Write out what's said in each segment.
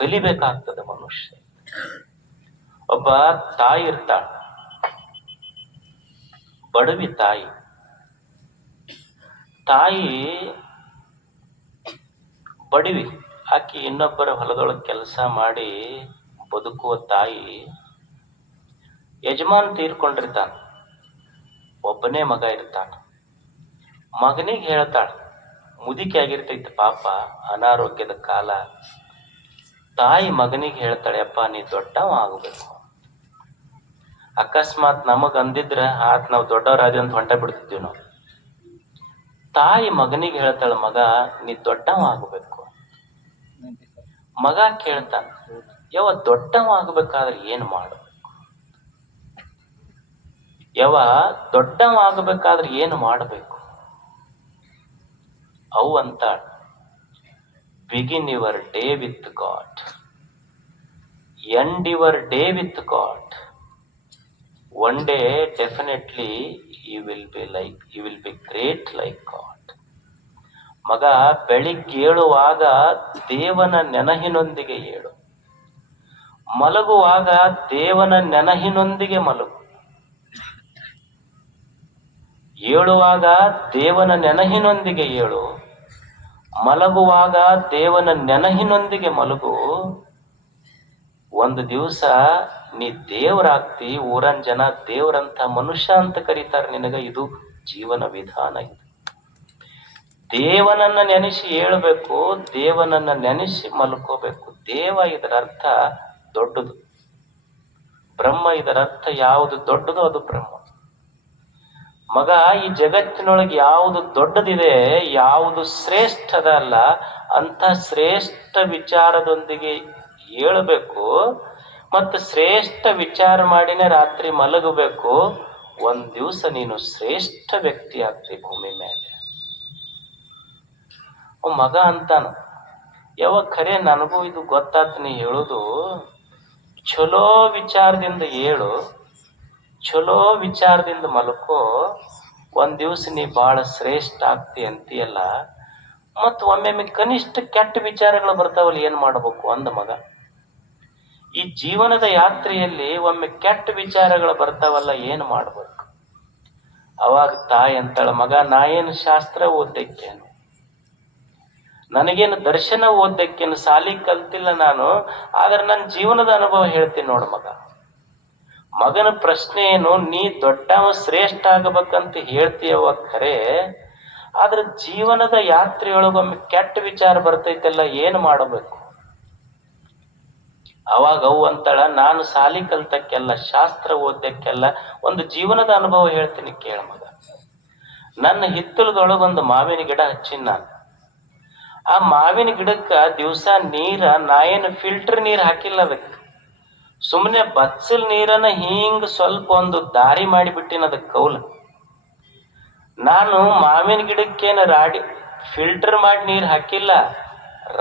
ಕಲಿಬೇಕಾಗ್ತದೆ ಮನುಷ್ಯ. ಒಬ್ಬ ತಾಯಿ ಇರ್ತಾಳ, ಬಡವಿ ತಾಯಿ. ತಾಯಿ ಬಡವಿ, ಆಕಿ ಇನ್ನೊಬ್ಬರ ಹೊಲದೊಳಗೆ ಕೆಲಸ ಮಾಡಿ ಬದುಕುವ ತಾಯಿ. ಯಜಮಾನ್ ತೀರ್ಕೊಂಡಿರ್ತಾನ, ಒಬ್ಬನೇ ಮಗ ಇರ್ತಾನ. ಮಗನಿಗೆ ಹೇಳ್ತಾಳ, ಮುದುಕಿ ಆಗಿರ್ತೈತಿ ಪಾಪ, ಅನಾರೋಗ್ಯದ ಕಾಲ. ತಾಯಿ ಮಗನಿಗೆ ಹೇಳ್ತಾಳೆ, ಅಪ್ಪ ನೀ ದೊಡ್ಡವ ಆಗಬೇಕು. ಅಕಸ್ಮಾತ್ ನಮಗ್ ಅಂದಿದ್ರ ನಾವು ದೊಡ್ಡವರಾದ ಅಂತ ಹೊಂಟ ಬಿಡ್ತಿದ್ವಿ ನಾವು. ತಾಯಿ ಮಗನಿಗೆ ಹೇಳ್ತಾಳ, ಮಗ ನೀ ದೊಡ್ಡವ ಆಗಬೇಕು. ಮಗ ಕೇಳ್ತಾನ, ದೊಡ್ಡವ ಆಗಬೇಕಾದ್ರೆ ಏನ್ ಮಾಡಬೇಕು? ದೊಡ್ಡವ ಆಗಬೇಕಾದ್ರೆ ಏನು ಮಾಡಬೇಕು? ಅವು ಅಂತಾಳ, begin your day with God, end your day with God. One day definitely you will be great like God. ಮಗ, ಬೆಳಿಗ್ಗೆ ಏಳುವಾಗ ದೇವನ ನೆನಹಿನೊಂದಿಗೆ ಏಳು, ಮಲಗುವಾಗ ದೇವನ ನೆನಹಿನೊಂದಿಗೆ ಮಲಗು. ಏಳುವಾಗ ದೇವನ ನೆನಹಿನೊಂದಿಗೆ ಏಳು, ಮಲಗುವಾಗ ದೇವನ ನೆನಹಿನೊಂದಿಗೆ ಮಲಗು. ಒಂದು ದಿವಸ ನೀ ದೇವರಾಗ್ತಿ. ಊರನ್ ಜನ ದೇವರಂತ ಮನುಷ್ಯ ಅಂತ ಕರೀತಾರೆ ನಿನಗ. ಇದು ಜೀವನ ವಿಧಾನ. ಇದು ದೇವನನ್ನ ನೆನೆಸಿ ಏಳಬೇಕು, ದೇವನನ್ನ ನೆನೆಸಿ ಮಲ್ಕೋಬೇಕು. ದೇವ ಇದರ ಅರ್ಥ ದೊಡ್ಡದು, ಬ್ರಹ್ಮ ಇದರ ಅರ್ಥ ಯಾವುದು ದೊಡ್ಡದು ಅದು ಬ್ರಹ್ಮ. ಮಗ, ಈ ಜಗತ್ತಿನೊಳಗೆ ಯಾವುದು ದೊಡ್ಡದಿದೆ, ಯಾವುದು ಶ್ರೇಷ್ಠದ ಅಲ್ಲ, ಅಂತ ಶ್ರೇಷ್ಠ ವಿಚಾರದೊಂದಿಗೆ ಏಳಬೇಕು. ಮತ್ತು ಶ್ರೇಷ್ಠ ವಿಚಾರ ಮಾಡಿನೇ ರಾತ್ರಿ ಮಲಗಬೇಕು. ಒಂದ್ ದಿವಸ ನೀನು ಶ್ರೇಷ್ಠ ವ್ಯಕ್ತಿ ಆಗ್ತಿ ಭೂಮಿ ಮೇಲೆ. ಮಗ ಅಂತಾನ, ಖರೆ ನನಗೂ ಇದು ಗೊತ್ತಾತ್ ನೀ ಹೇಳುದು. ಚಲೋ ವಿಚಾರದಿಂದ ಏಳು, ಚಲೋ ವಿಚಾರದಿಂದ ಮಲ್ಕೋ. ಒಂದ್ ದಿವಸ ನೀ ಬಹಳ ಶ್ರೇಷ್ಠ ಆಗ್ತಿ ಅಂತೀಯಲ್ಲ. ಮತ್ ಒಮ್ಮೆ ಕನಿಷ್ಠ ಕೆಟ್ಟ ವಿಚಾರಗಳು ಬರ್ತಾವಲ್ಲ, ಏನ್ ಮಾಡ್ಬೇಕು ಅಂದ ಮಗ. ಈ ಜೀವನದ ಯಾತ್ರೆಯಲ್ಲಿ ಒಮ್ಮೆ ಕೆಟ್ಟ ವಿಚಾರಗಳು ಬರ್ತಾವಲ್ಲ, ಏನ್ ಮಾಡ್ಬೇಕು? ಅವಾಗ ತಾಯಿ ಅಂತಾಳ, ಮಗ ನಾ ಏನು ಶಾಸ್ತ್ರ ಓದ್ದಕ್ಕೇನು, ನನಗೇನು ದರ್ಶನ ಓದ್ದಕ್ಕೇನು, ಸಾಲಿ ಕಲ್ತಿಲ್ಲ ನಾನು. ಆದ್ರೆ ನನ್ನ ಜೀವನದ ಅನುಭವ ಹೇಳ್ತೀನಿ ನೋಡು ಮಗ. ಮಗನ ಪ್ರಶ್ನೆ ಏನು, ನೀ ದೊಡ್ಡವ ಶ್ರೇಷ್ಠ ಆಗಬೇಕಂತ ಹೇಳ್ತೀಯವ ಖರೆ, ಆದ್ರೆ ಜೀವನದ ಯಾತ್ರೆಯೊಳಗೊಮ್ಮೆ ಕೆಟ್ಟ ವಿಚಾರ ಬರ್ತೈತಲ್ಲ, ಏನ್ ಮಾಡಬೇಕು? ಅವಾಗ ಅವು ಅಂತಾಳ, ನಾನು ಸಾಲಿ ಕಲ್ತಕ್ಕೆಲ್ಲ, ಶಾಸ್ತ್ರ ಓದಕ್ಕೆಲ್ಲ, ಒಂದು ಜೀವನದ ಅನುಭವ ಹೇಳ್ತೀನಿ ಕೇಳ ಮಗ. ನನ್ನ ಹಿತ್ತಲದೊಳಗೊಂದು ಮಾವಿನ ಗಿಡ ಹಚ್ಚಿನ ನಾನು. ಆ ಮಾವಿನ ಗಿಡಕ್ಕ ದಿವಸ ನೀರ ನಾ ಏನು ಫಿಲ್ಟರ್ ನೀರ್ ಹಾಕಿಲ್ಲ, ಅದಕ್ಕೆ ಸುಮ್ಮನೆ ಬಚ್ಚಲ್ ನೀರನ್ನ ಹಿಂಗ್ ಸ್ವಲ್ಪ ಒಂದು ದಾರಿ ಮಾಡಿಬಿಟ್ಟಿನ ಅದಕ್ಕೆ ಕೌಲ. ನಾನು ಮಾವಿನ ಗಿಡಕ್ಕೇನು ರಾಡಿ ಫಿಲ್ಟರ್ ಮಾಡಿ ನೀರ್ ಹಾಕಿಲ್ಲ,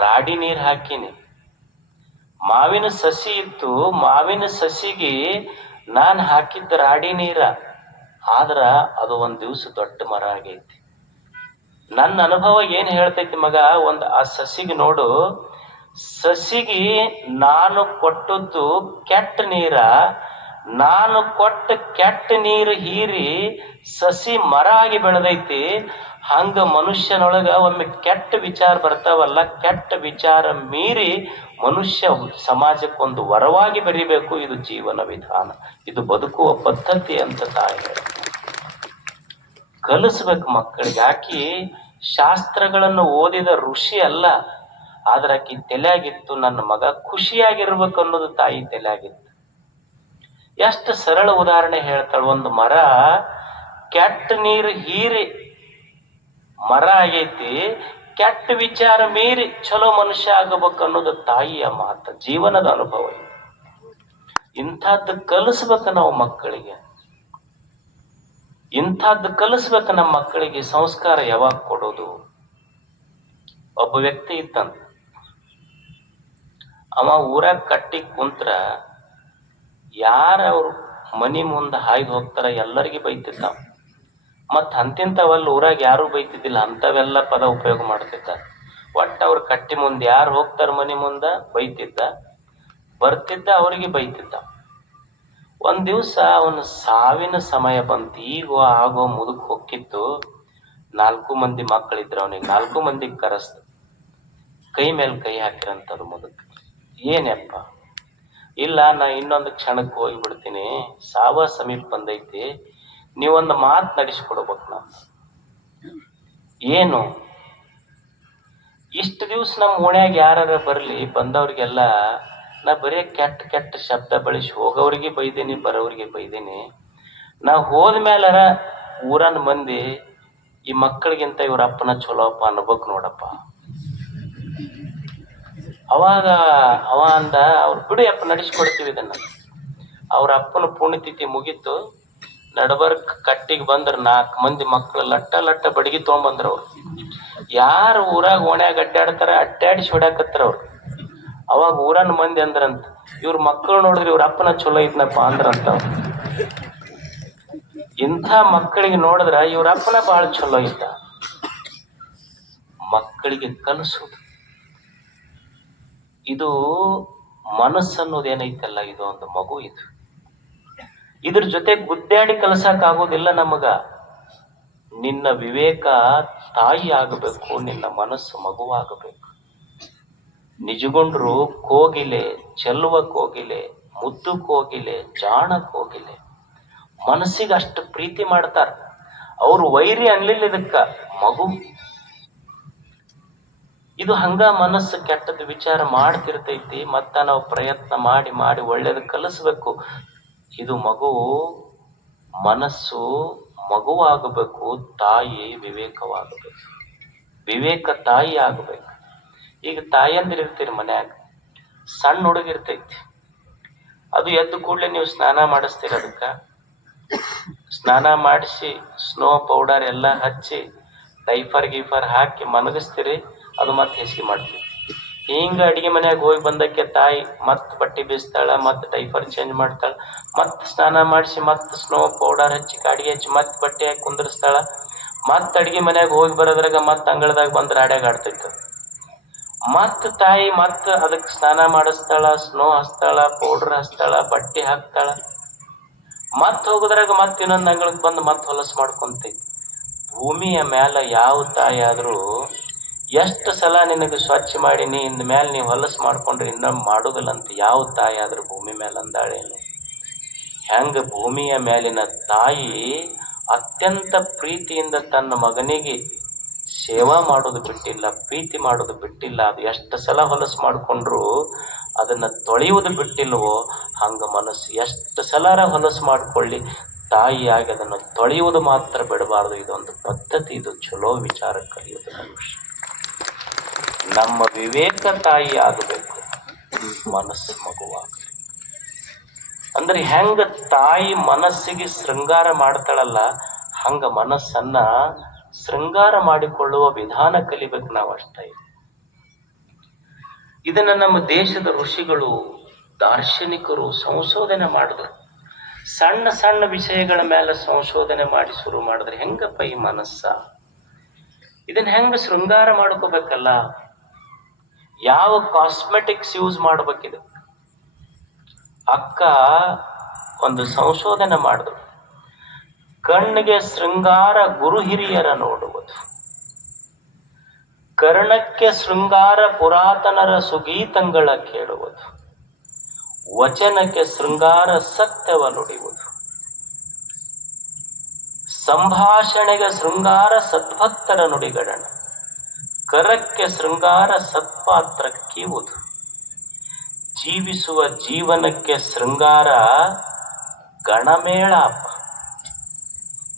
ರಾಡಿ ನೀರ್ ಹಾಕಿನಿ. ಮಾವಿನ ಸಸಿ ಇತ್ತು, ಮಾವಿನ ಸಸಿಗೆ ನಾನು ಹಾಕಿದ್ದ ರಾಡಿ ನೀರ. ಆದ್ರ ಅದು ಒಂದ್ ದಿವಸ ದೊಡ್ಡ ಮರ ಆಗೈತಿ. ನನ್ನ ಅನುಭವ ಏನ್ ಹೇಳ್ತೈತಿ ಮಗ, ಆ ಸಸಿಗೆ ನೋಡು, ಸಸಿಗೆ ನಾನು ಕೊಟ್ಟದ್ದು ಕೆಟ್ಟ ನೀರ, ನಾನು ಕೊಟ್ಟ ಕೆಟ್ಟ ನೀರು ಹೀರಿ ಸಸಿ ಮರ ಆಗಿ ಬೆಳೆದೈತಿ. ಹಂಗ ಮನುಷ್ಯನೊಳಗ ಒಮ್ಮೆ ಕೆಟ್ಟ ವಿಚಾರ ಬರ್ತಾವಲ್ಲ, ಕೆಟ್ಟ ವಿಚಾರ ಮೀರಿ ಮನುಷ್ಯ ಸಮಾಜಕ್ಕೊಂದು ವರವಾಗಿ ಬೆರಿಬೇಕು. ಇದು ಜೀವನ ವಿಧಾನ, ಇದು ಬದುಕುವ ಪದ್ಧತಿ ಅಂತ ತಾಯಿ ಕಲಿಸ್ಬೇಕು ಮಕ್ಕಳಿಗೆ. ಆಕಿ ಶಾಸ್ತ್ರಗಳನ್ನು ಓದಿದ ಋಷಿ ಅಲ್ಲ, ಆದ್ರೆ ಆಕಿ ತಲೆಯಾಗಿತ್ತು, ನನ್ನ ಮಗ ಖುಷಿಯಾಗಿರ್ಬೇಕು ಅನ್ನೋದು ತಾಯಿ ತಲೆಯಾಗಿತ್ತು. ಎಷ್ಟು ಸರಳ ಉದಾಹರಣೆ ಹೇಳ್ತಾಳೆ. ಒಂದು ಮರ ಕೆಟ್ಟ ನೀರು ಹೀರಿ ಮರ ಆಗೈತಿ, ಕೆಟ್ಟ ವಿಚಾರ ಮೀರಿ ಚಲೋ ಮನುಷ್ಯ ಆಗಬೇಕು ಅನ್ನೋದು ತಾಯಿಯ ಮಾತು, ಜೀವನದ ಅನುಭವ. ಇಂಥದ್ದು ಕಲಿಸ್ಬೇಕು ನಾವು ಮಕ್ಕಳಿಗೆ, ಇಂಥದ್ದು ಕಲಿಸ್ಬೇಕು ನಮ್ಮ ಮಕ್ಕಳಿಗೆ. ಸಂಸ್ಕಾರ ಯಾವಾಗ ಕೊಡೋದು? ಒಬ್ಬ ವ್ಯಕ್ತಿ ಇತ್ತಂತ, ಅವ ಊರಾಗ ಕಟ್ಟಿ ಕುಂತ್ರ ಯಾರ ಅವ್ರು ಮನಿ ಮುಂದೆ ಹಾಯ್ದು ಹೋಗ್ತಾರ ಎಲ್ಲರಿಗೂ ಬೈತಿದ್ದ. ಮತ್ ಅಂತಿಂತವಲ್ಲ ಊರಾಗ ಯಾರು ಬೈತಿದ್ದಿಲ್ಲ, ಅಂತವೆಲ್ಲ ಪದ ಉಪಯೋಗ ಮಾಡ್ತಿದ್ದ. ಒಟ್ಟು ಅವ್ರ ಕಟ್ಟಿ ಮುಂದೆ ಯಾರು ಹೋಗ್ತಾರ ಮನೆ ಮುಂದ ಬೈತಿದ್ದ, ಬರ್ತಿದ್ದ ಅವ್ರಿಗೆ ಬೈತಿದ್ದ. ಒಂದ್ ದಿವ್ಸ ಅವನ ಸಾವಿನ ಸಮಯ ಬಂತು. ಈಗ ಆಗೋ ಮುದುಕ್ ಹೊಕ್ಕಿತ್ತು. 4 ಮಂದಿ ಮಕ್ಕಳಿದ್ರು ಅವನಿಗೆ. 4 ಮಂದಿಗೆ ಕರೆಸ್ತ, ಕೈ ಮೇಲೆ ಕೈ ಹಾಕಿರಂತದು ಮುದುಕ್. ಏನಪ್ಪ? ಇಲ್ಲ, ನಾ ಇನ್ನೊಂದು ಕ್ಷಣಕ್ಕೆ ಹೋಗ್ಬಿಡ್ತೀನಿ, ಸಾವ ಸಮೀಪ ಬಂದೈತಿ, ನೀವೊಂದು ಮಾತು ನಡೆಸ್ಕೊಡ್ಬೇಕು. ನಾ ಏನು? ಇಷ್ಟು ದಿವ್ಸ ನಮ್ಮ ಓಣ್ಯಾಗ ಯಾರ ಬರ್ಲಿ ಬಂದವ್ರಿಗೆಲ್ಲ ನಾ ಬರೀ ಕೆಟ್ಟ ಕೆಟ್ಟ ಶಬ್ದ ಬಳಸಿ ಹೋಗೋವ್ರಿಗೆ ಬೈದೀನಿ, ಬರೋವ್ರಿಗೆ ಬೈದೀನಿ. ನಾ ಹೋದ್ಮೇಲಾರ ಊರನ್ ಮಂದಿ ಈ ಮಕ್ಕಳಿಗಿಂತ ಇವ್ರ ಅಪ್ಪನ ಚಲೋಪ್ಪ ಅನ್ಬೇಕು ನೋಡಪ್ಪ. ಅವಾಗ ಅವ ಅಂದ, ಅವ್ರು ಬಿಡು ಅಪ್ಪ, ನಡೆಸ್ಕೊಡ್ತೀವಿ ಇದನ್ನ. ಅವ್ರ ಅಪ್ಪನ ಪುಣ್ಯತಿಥಿ ಮುಗೀತು. ನಡಬರ್ಕ್ ಕಟ್ಟಿಗೆ ಬಂದ್ರ 4 ಮಂದಿ ಮಕ್ಕಳು ಲಟ್ಟ ಲಟ್ಟ ಬಡಗಿ ತಗೊಂಡ್ಬಂದ್ರ. ಅವ್ರು ಯಾರು ಊರಾಗ ಓಣ್ಯಾಗ ಅಡ್ಡಾಡ್ತಾರ ಅಡ್ಡಾಡಿಸಿ ಹೊಡ್ಯಾಕತ್ತಾರ ಅವ್ರು. ಅವಾಗ ಊರನ್ ಮಂದಿ ಅಂದ್ರಂತ, ಇವ್ರ ಮಕ್ಕಳು ನೋಡಿದ್ರೆ ಇವ್ರ ಅಪ್ಪನ ಚಲೋ ಇದ್ನಪ್ಪ ಅಂದ್ರಂತ. ಇಂಥ ಮಕ್ಕಳಿಗೆ ನೋಡಿದ್ರ ಇವ್ರ ಅಪ್ಪನ ಬಹಳ ಚಲೋ ಇದ್ದ. ಮಕ್ಕಳಿಗೆ ಕಲಿಸೋದು, ಇದು ಮನಸ್ಸನ್ನೋದೇನೈತಲ್ಲ, ಇದು ಒಂದು ಮಗು. ಇದ್ರ ಜೊತೆ ಗುದ್ದಾಡಿ ಕಲಸಕ್ ಆಗೋದಿಲ್ಲ ನಮಗ. ನಿನ್ನ ವಿವೇಕ ತಾಯಿ ಆಗಬೇಕು, ನಿನ್ನ ಮನಸ್ಸು ಮಗುವಾಗಬೇಕು. ನಿಜಗೊಂಡ್ರು ಕೋಗಿಲೆ, ಚೆಲ್ಲುವ ಕೋಗಿಲೆ, ಮುದ್ದು ಕೋಗಿಲೆ, ಜಾಣ ಕೋಗಿಲೆ, ಮನಸ್ಸಿಗೆ ಅಷ್ಟು ಪ್ರೀತಿ ಮಾಡ್ತಾರ. ಅವ್ರು ವೈರಿ ಅನ್ಲಿಲ್ಲ ಇದಕ್ಕ, ಮಗು. ಇದು ಹಂಗ ಮನಸ್ಸು ಕೆಟ್ಟದ ವಿಚಾರ ಮಾಡ್ತಿರ್ತೈತಿ. ಮತ್ತ ನಾವು ಪ್ರಯತ್ನ ಮಾಡಿ ಮಾಡಿ ಒಳ್ಳೇದು ಕಲಿಸ್ಬೇಕು. ಇದು ಮಗು, ಮನಸ್ಸು ಮಗುವಾಗಬೇಕು, ತಾಯಿ ವಿವೇಕವಾಗಬೇಕು. ವಿವೇಕ ತಾಯಿ ಆಗಬೇಕು. ಈಗ ತಾಯಂದಿರಿರ್ತೀರಿ ಮನ್ಯಾಗ, ಸಣ್ಣ ಹುಡುಗಿರ್ತೈತಿ, ಅದು ಎದ್ದು ಕೂಡಲೇ ನೀವು ಸ್ನಾನ ಮಾಡಿಸ್ತೀರಿ. ಅದಕ್ಕ ಸ್ನಾನ ಮಾಡಿಸಿ ಸ್ನೋ ಪೌಡರ್ ಎಲ್ಲ ಹಚ್ಚಿ ಡೈಫರ್ ಗೀಫರ್ ಹಾಕಿ ಮನಗಿಸ್ತೀರಿ. ಅದು ಮತ್ತೆ ಹೆಸಿಗೆ ಮಾಡ್ತೀವಿ. ಹಿಂಗ ಅಡಿಗೆ ಮನ್ಯಾಗ ಹೋಗಿ ಬಂದಕ್ಕೆ ತಾಯಿ ಮತ್ ಬಟ್ಟೆ ಬೀಸ್ತಾಳ, ಮತ್ ಡೈಫರ್ ಚೇಂಜ್ ಮಾಡ್ತಾಳ, ಮತ್ ಸ್ನಾನ ಮಾಡಿಸಿ ಮತ್ ಸ್ನೋ ಪೌಡರ್ ಹಚ್ಚಿ ಕಾಡಿಗೆ ಹಚ್ಚಿ ಮತ್ ಬಟ್ಟೆ ಹಾಕಿ ಕುಂದರ್ಸ್ತಾಳ. ಮತ್ ಅಡಿಗೆ ಮನ್ಯಾಗ ಹೋಗಿ ಬರೋದ್ರಾಗ ಮತ್ ಅಂಗಳದಾಗ ಬಂದ್ ರಾಡ್ಯಾಗ ಆಡ್ತೈತ. ಮತ್ ತಾಯಿ ಮತ್ ಅದಕ್ಕೆ ಸ್ನಾನ ಮಾಡಿಸ್ತಾಳ, ಸ್ನೋ ಹಚ್ತಾಳ, ಪೌಡರ್ ಹಚ್ತಾಳ, ಬಟ್ಟೆ ಹಾಕ್ತಾಳ. ಮತ್ ಹೋಗೋದ್ರಾಗ ಮತ್ ಇನ್ನೊಂದ್ ಅಂಗಳಕ್ಕೆ ಬಂದು ಮತ್ ಹೊಲಸು ಮಾಡ್ಕೊಂತೈತಿ. ಭೂಮಿಯ ಮ್ಯಾಲ ಯಾವ ತಾಯಿ ಆದ್ರೂ ಎಷ್ಟು ಸಲ ನಿನಗೆ ಸ್ವಚ್ಛ ಮಾಡೀನಿ, ಇಂದ ಮ್ಯಾಲ ನೀವು ಹೊಲಸು ಮಾಡ್ಕೊಂಡ್ರೆ ಇನ್ನೊಮ್ಮೆ ಮಾಡೋದಿಲ್ಲ ಅಂತ ಯಾವ ತಾಯಿ ಆದ್ರೂ ಭೂಮಿ ಮೇಲೆ ಅಂದಾಳೇನು? ಹೆಂಗ ಭೂಮಿಯ ಮೇಲಿನ ತಾಯಿ ಅತ್ಯಂತ ಪ್ರೀತಿಯಿಂದ ತನ್ನ ಮಗನಿಗೆ ಸೇವಾ ಮಾಡೋದು ಬಿಟ್ಟಿಲ್ಲ, ಪ್ರೀತಿ ಮಾಡೋದು ಬಿಟ್ಟಿಲ್ಲ. ಅದು ಎಷ್ಟು ಸಲ ಹೊಲಸು ಮಾಡ್ಕೊಂಡ್ರು ಅದನ್ನ ತೊಳೆಯುವುದು ಬಿಟ್ಟಿಲ್ವೋ, ಹಂಗ ಮನಸ್ಸು ಎಷ್ಟು ಸಲಾರ ಹೊಲಸು ಮಾಡ್ಕೊಳ್ಳಿ, ತಾಯಿಯಾಗಿ ಅದನ್ನು ತೊಳೆಯುವುದು ಮಾತ್ರ ಬಿಡಬಾರದು. ಇದೊಂದು ಪದ್ಧತಿ, ಇದು ಚಲೋ ವಿಚಾರ ಕಲಿಯೋದು ಮನುಷ್ಯ. ನಮ್ಮ ವಿವೇಕ ತಾಯಿ ಆಗಬೇಕು, ಮನಸ್ಸು ಮಗುವಾಗಬೇಕು. ಅಂದ್ರೆ ಹೆಂಗ ತಾಯಿ ಮನಸ್ಸಿಗೆ ಶೃಂಗಾರ ಮಾಡ್ತಾಳಲ್ಲ, ಹಂಗ ಮನಸ್ಸನ್ನ ಶೃಂಗಾರ ಮಾಡಿಕೊಳ್ಳುವ ವಿಧಾನ ಕಲಿಬೇಕು ನಾವು ಅಷ್ಟೇ. ಇದನ್ನ ನಮ್ಮ ದೇಶದ ಋಷಿಗಳು, ದಾರ್ಶನಿಕರು ಸಂಶೋಧನೆ ಮಾಡಿದ್ರು. ಸಣ್ಣ ಸಣ್ಣ ವಿಷಯಗಳ ಮೇಲೆ ಸಂಶೋಧನೆ ಮಾಡಿ ಶುರು ಮಾಡಿದ್ರೆ ಹೆಂಗಪ್ಪ ಈ ಮನಸ್ಸ, ಇದನ್ನ ಹೆಂಗ ಶೃಂಗಾರ ಮಾಡ್ಕೋಬೇಕಲ್ಲ, ಯಾವ ಕಾಸ್ಮೆಟಿಕ್ಸ್ ಯೂಸ್ ಮಾಡ್ಬೇಕಿದೆ. ಅಕ್ಕ ಒಂದು ಸಂಶೋಧನೆ ಮಾಡಿದ್ರು. ಕಣ್ಣಿಗೆ ಶೃಂಗಾರ ಗುರು ಹಿರಿಯರ ನೋಡುವುದು, ಕರ್ಣಕ್ಕೆ ಶೃಂಗಾರ ಪುರಾತನರ ಸುಗೀತಂಗಳ ಕೇಳುವುದು, ವಚನಕ್ಕೆ ಶೃಂಗಾರ ಸತ್ಯವ ನುಡಿಯುವುದು, ಸಂಭಾಷಣೆಗೆ ಶೃಂಗಾರ ಸದ್ಭಕ್ತರ ನುಡಿಗಡಣ, ಕರಕ್ಕೆ ಶೃಂಗಾರ ಸತ್ಪಾತ್ರ ಕೀವುದು, ಜೀವಿಸುವ ಜೀವನಕ್ಕೆ ಶೃಂಗಾರ ಗಣಮೇಳಾಪ,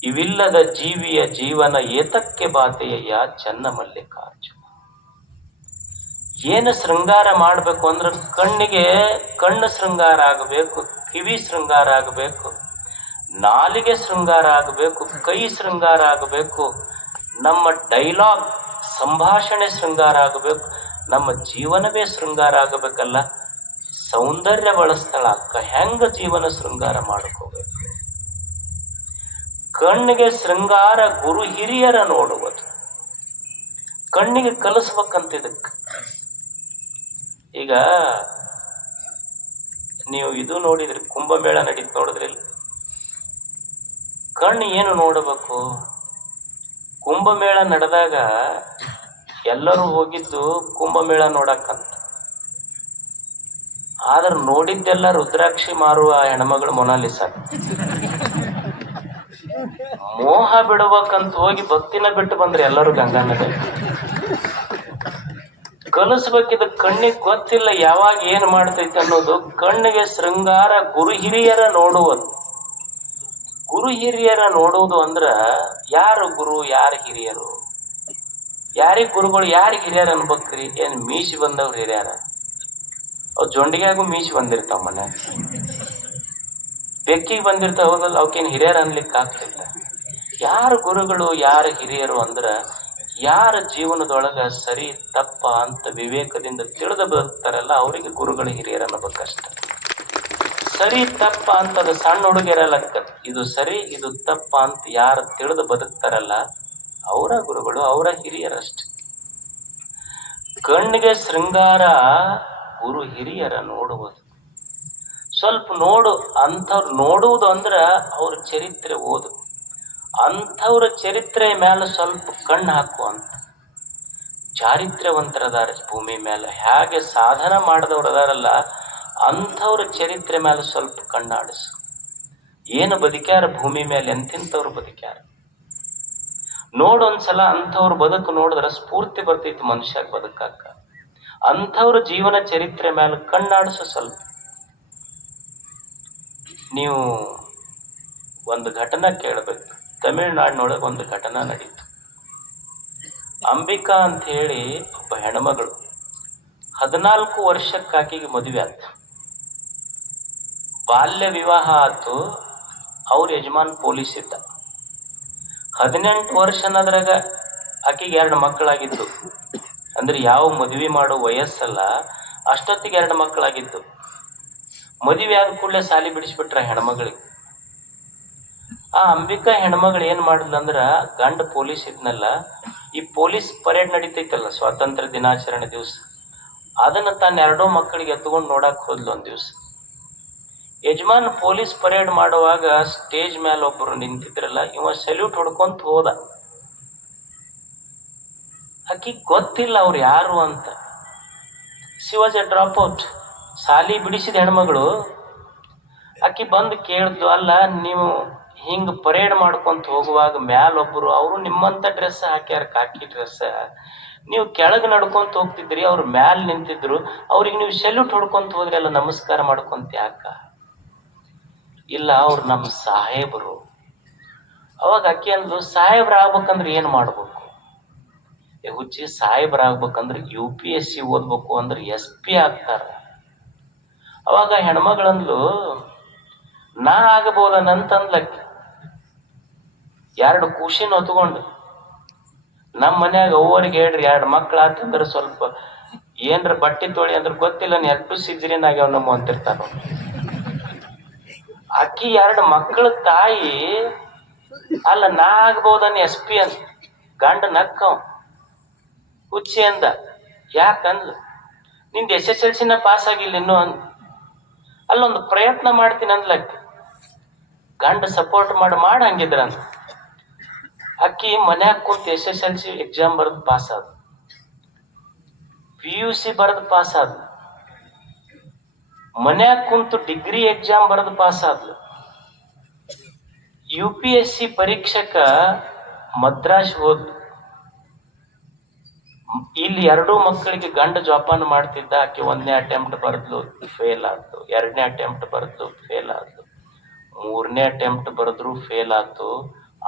ಇವಿಲ್ಲದ ಜೀವಿಯ ಜೀವನ ಏತಕ್ಕೆ ಬಾತೆಯ ಚನ್ನ ಮಲ್ಲಿಕಾರ್ಜುನ. ಏನು ಶೃಂಗಾರ ಮಾಡ್ಬೇಕು ಅಂದ್ರೆ ಕಣ್ಣಿಗೆ ಕಣ್ಣು ಶೃಂಗಾರ ಆಗಬೇಕು, ಕಿವಿ ಶೃಂಗಾರ ಆಗಬೇಕು, ನಾಲಿಗೆ ಶೃಂಗಾರ ಆಗಬೇಕು, ಕೈ ಶೃಂಗಾರ ಆಗಬೇಕು, ನಮ್ಮ ಡೈಲಾಗ್ ಸಂಭಾಷಣೆ ಶೃಂಗಾರ ಆಗಬೇಕು, ನಮ್ಮ ಜೀವನವೇ ಶೃಂಗಾರ ಆಗಬೇಕಲ್ಲ. ಸೌಂದರ್ಯ ಬಳಸ್ತಾಳ ಅಕ್ಕ, ಹೆಂಗ ಜೀವನ ಶೃಂಗಾರ ಮಾಡ್ಕೋಬೇಕು. ಕಣ್ಣಿಗೆ ಶೃಂಗಾರ ಗುರು ಹಿರಿಯರ ನೋಡುವುದು, ಕಣ್ಣಿಗೆ ಕಲಿಸ್ಬೇಕಂತ ಇದಕ್ಕೆ. ಈಗ ನೀವು ಇದು ನೋಡಿದ್ರಿ, ಕುಂಭಮೇಳ ನಡೀತು ನೋಡಿದ್ರಿ. ಕಣ್ಣು ಏನು ನೋಡಬೇಕು? ಕುಂಭಮೇಳ ನಡೆದಾಗ ಎಲ್ಲರೂ ಹೋಗಿದ್ದು ಕುಂಭಮೇಳ ನೋಡಕ್ಕಂತ. ಆದ್ರೆ ನೋಡಿದ್ದೆಲ್ಲ ರುದ್ರಾಕ್ಷಿ ಮಾರುವ ಹೆಣ್ಮಗಳು ಮೊನಾಲಿಸಾ. ಮೋಹ ಬಿಡ್ಬೇಕಂತ ಹೋಗಿ ಭಕ್ತಿನ ಬಿಟ್ಟು ಬಂದ್ರೆ ಎಲ್ಲರೂ ಗಂಗಾ ನದಿ. ಕಲಿಸ್ಬೇಕಿದ ಕಣ್ಣಿಗೆ ಗೊತ್ತಿಲ್ಲ ಯಾವಾಗ ಏನ್ ಮಾಡ್ತೈತೆ ಅನ್ನೋದು. ಕಣ್ಣಿಗೆ ಶೃಂಗಾರ ಗುರು ಹಿರಿಯರ ನೋಡುವುದು. ಗುರು ಹಿರಿಯರ ನೋಡುವುದು ಅಂದ್ರ ಯಾರು ಗುರು ಯಾರು ಹಿರಿಯರು? ಯಾರಿಗ್ ಗುರುಗಳು ಯಾರಿಗ್ ಹಿರಿಯರ ಅನ್ಬೇಕ್ರಿ? ಏನ್ ಮೀಸಿ ಬಂದವ್ರು ಹಿರಿಯರ? ಅವ್ ಜೊಂಡಿಗ್ಯಾಗೂ ಮೀಸಿ ಬಂದಿರ್ತಾವ, ಮನೆ ಬೆಕ್ಕಿಗೆ ಬಂದಿರ್ತಾವ, ಹೌದಲ್ಲ, ಅವಕ್ಕೇನ್ ಹಿರಿಯರ ಅನ್ಲಿಕ್ಕೆ ಆಗ್ತಿಲ್ಲ. ಯಾರು ಗುರುಗಳು ಯಾರು ಹಿರಿಯರು ಅಂದ್ರ ಯಾರ ಜೀವನದೊಳಗ ಸರಿ ತಪ್ಪ ಅಂತ ವಿವೇಕದಿಂದ ತಿಳಿದು ಬದುಕ್ತಾರಲ್ಲ ಅವರಿಗೆ ಗುರುಗಳು ಹಿರಿಯರು ಅನ್ನಬೇಕಷ್ಟ. ಸರಿ ತಪ್ಪ ಅಂತದ ಸಣ್ಣ ಹುಡುಗಿರಲ್ಲ, ಇದು ಸರಿ ಇದು ತಪ್ಪ ಅಂತ ಯಾರು ತಿಳಿದು ಬದುಕ್ತಾರಲ್ಲ ಅವರ ಗುರುಗಳು, ಅವರ ಹಿರಿಯರಷ್ಟೆ. ಕಣ್ಣಿಗೆ ಶೃಂಗಾರ ಗುರು ಹಿರಿಯರ ನೋಡುವುದು. ಸ್ವಲ್ಪ ನೋಡು ಅಂಥವ್ರು ನೋಡುವುದು ಅಂದ್ರ ಅವ್ರ ಚರಿತ್ರೆ ಓದು. ಅಂಥವ್ರ ಚರಿತ್ರೆ ಮೇಲೆ ಸ್ವಲ್ಪ ಕಣ್ಣು ಹಾಕು ಅಂತ. ಚಾರಿತ್ರ್ಯವಂತರದಾರ ಭೂಮಿ ಮೇಲೆ, ಹೇಗೆ ಸಾಧನ ಮಾಡಿದವ್ರು ಅದಾರಲ್ಲ ಅಂಥವ್ರ ಚರಿತ್ರೆ ಮೇಲೆ ಸ್ವಲ್ಪ ಕಣ್ಣಾಡಿಸು. ಏನು ಬದುಕ್ಯಾರ ಭೂಮಿ ಮೇಲೆ, ಎಂತಿಂಥವ್ರು ಬದುಕ್ಯಾರ ನೋಡೊಂದ್ಸಲ. ಅಂಥವ್ರ ಬದುಕು ನೋಡಿದ್ರೆ ಸ್ಫೂರ್ತಿ ಬರ್ತೈತಿ ಮನುಷ್ಯಾಗ ಬದುಕಾಕ. ಅಂಥವ್ರ ಜೀವನ ಚರಿತ್ರೆ ಮೇಲೆ ಕಣ್ಣಾಡಿಸು ಸ್ವಲ್ಪ. ನೀವು ಒಂದು ಘಟನಾ ಕೇಳಬೇಕು. ತಮಿಳ್ನಾಡಿನೊಳಗೆ ಒಂದು ಘಟನಾ ನಡೀತು. ಅಂಬಿಕಾ ಅಂತ ಹೇಳಿ ಒಬ್ಬ ಹೆಣ್ಮಗಳು 14 ವರ್ಷಕ್ಕೆ ಆಕೆಗೆ ಮದುವೆ ಆಯ್ತು. ಬಾಲ್ಯ ವಿವಾಹ ಆಯ್ತು. ಅವ್ರ ಯಜಮಾನ್ ಪೊಲೀಸ್ ಇದ್ದ. 18 ವರ್ಷ ಅನ್ನೋದ್ರಾಗ ಆಕೆಗೆ 2 ಮಕ್ಕಳಾಗಿದ್ದು. ಅಂದ್ರೆ ಯಾವ ಮದುವೆ ಮಾಡೋ ವಯಸ್ಸಲ್ಲ, ಅಷ್ಟೊತ್ತಿಗೆ 2 ಮಕ್ಕಳಾಗಿದ್ದು. ಮದುವೆ ಆದ ಕೂಡಲೇ ಸಾಲಿ ಬಿಡಿಸ್ಬಿಟ್ರ ಹೆಣ್ಮಗಳಿಗೆ. ಆ ಅಂಬಿಕಾ ಹೆಣ್ಮಗಳು ಏನ್ ಮಾಡಿದ್ಲಂದ್ರ, ಗಂಡ ಪೊಲೀಸ್ ಇದ್ನಲ್ಲ, ಈ ಪೊಲೀಸ್ ಪರೇಡ್ ನಡೀತೈತಲ್ಲ ಸ್ವಾತಂತ್ರ್ಯ ದಿನಾಚರಣೆ ದಿವಸ, ಅದನ್ನ ತನ್ನ 2 ಮಕ್ಕಳಿಗೆ ಎತ್ಕೊಂಡು ನೋಡಕ್ ಹೋದ್ಲು ಒಂದ್ ದಿವ್ಸ. ಯಜಮಾನ್ ಪೊಲೀಸ್ ಪರೇಡ್ ಮಾಡುವಾಗ ಸ್ಟೇಜ್ ಮೇಲೆ ಒಬ್ಬರು ನಿಂತಿದ್ರಲ್ಲ, ಇವ ಸಲ್ಯೂಟ್ ಹೊಡ್ಕೊಂತ ಹೋದ. ಆಕಿ ಗೊತ್ತಿಲ್ಲ ಅವ್ರು ಯಾರು ಅಂತ. She was A drop out, ಸಾಲಿ ಬಿಡಿಸಿದ ಹೆಣ್ಮಗಳು. ಆಕಿ ಬಂದು ಕೇಳಿದ್ಲು, ಅಲ್ಲ ನೀವು ಹಿಂಗ್ ಪರೇಡ್ ಮಾಡ್ಕೊಂತ ಹೋಗುವಾಗ ಮ್ಯಾಲೊಬ್ರು ಅವರು ನಿಮ್ಮಂತ ಡ್ರೆಸ್ ಹಾಕ್ಯಾರ, ಕಾಕಿ ಡ್ರೆಸ್, ನೀವು ಕೆಳಗೆ ನಡ್ಕೊಂತ ಹೋಗ್ತಿದ್ರಿ, ಅವ್ರು ಮ್ಯಾಲ್ ನಿಂತಿದ್ರು, ಅವ್ರಿಗೆ ನೀವು ಸೆಲ್ಯೂಟ್ ಹೊಡ್ಕೊಂತ ಹೋದ್ರಿ ಅಲ್ಲ, ನಮಸ್ಕಾರ ಮಾಡ್ಕೊಂತ ಯಾಕ? ಇಲ್ಲ, ಅವ್ರು ನಮ್ಮ ಸಾಹೇಬರು. ಅವಾಗ ಅಕ್ಕಿ ಅಂದ್ಲು, ಸಾಹೇಬ್ರ ಆಗ್ಬೇಕಂದ್ರೆ ಏನ್ ಮಾಡ್ಬೇಕು? ಹುಚ್ಚಿ, ಸಾಹೇಬ್ರ ಆಗ್ಬೇಕಂದ್ರೆ UPSC ಓದ್ಬೇಕು, ಅಂದ್ರೆ SP ಆಗ್ತಾರ. ಅವಾಗ ಹೆಣ್ಮಗಳಂದ್ಲು, ನಾ ಆಗಬಹುದನಂತಂದ್ಲಕ್ಕಿ. 2 ಖುಷಿನ ಹೊತ್ಕೊಂಡು, ನಮ್ಮ ಮನ್ಯಾಗ ಅವ್ವರಿಗೆ ಹೇಳ್ರಿ 2 ಮಕ್ಳು ಆತಂದ್ರೆ ಸ್ವಲ್ಪ ಏನ್ರ ಬಟ್ಟೆ ತೊಳಿ ಅಂದ್ರೆ ಗೊತ್ತಿಲ್ಲ, ನೆಟ್ಟು ಸಿಜ್ರಿನ್ ಆಗ್ಯಾವ ನಮ್ಮ ಅಂತಿರ್ತಾರ. ಅಕ್ಕಿ 2 ಮಕ್ಕಳ ತಾಯಿ ಅಲ್ಲ, ನಾ ಆಗ್ಬಹುದನ್ SP ಅಂತ. ಗಂಡ ನಕ್ಕವ್, ಹುಚ್ಚಿ ಅಂದ. ಯಾಕಂದ್ಲು, ನಿಂದ SSLC ಪಾಸ್ ಆಗಿಲ್ಲ ಇನ್ನು ಅಂದ್. ಅಲ್ಲೊಂದು ಪ್ರಯತ್ನ ಮಾಡ್ತೀನಿ ಅಂದ್ಲಕ್ಕಿ. ಗಂಡ ಸಪೋರ್ಟ್ ಮಾಡಿ ಹಂಗಿದ್ರ ಅಂತ. ಅಕ್ಕಿ ಮನ್ಯಾಗ ಕುಂತ SSLC ಎಕ್ಸಾಮ್ ಬರೆದು ಪಾಸ್ ಆದ, PUC ಬರೆದು ಪಾಸ್ ಆದ್ಲು, ಮನ್ಯಾಗ ಕುಂತು ಡಿಗ್ರಿ ಎಕ್ಸಾಮ್ ಬರೆದು ಪಾಸ್ ಆದ್ಲು. UPSC ಪರೀಕ್ಷಕ ಮದ್ರಾಸ್ ಹೋದ್ಲು. ಇಲ್ಲಿ 2 ಮಕ್ಕಳಿಗೆ ಗಂಡ ಜೋಪಾನ ಮಾಡ್ತಿದ್ದ. ಆಕೆ 1ನೇ ಅಟೆಂಪ್ಟ್ ಬರೆದ್ಲು, ಫೇಲ್ ಆದ್ಲು. 2ನೇ ಅಟೆಂಪ್ಟ್ ಬರೆದ್ಲು, ಫೇಲ್ ಆದ್ಲು. 3ನೇ ಅಟೆಂಪ್ಟ್ ಬರೆದ್ರು, ಫೇಲ್ ಆಯ್ತು.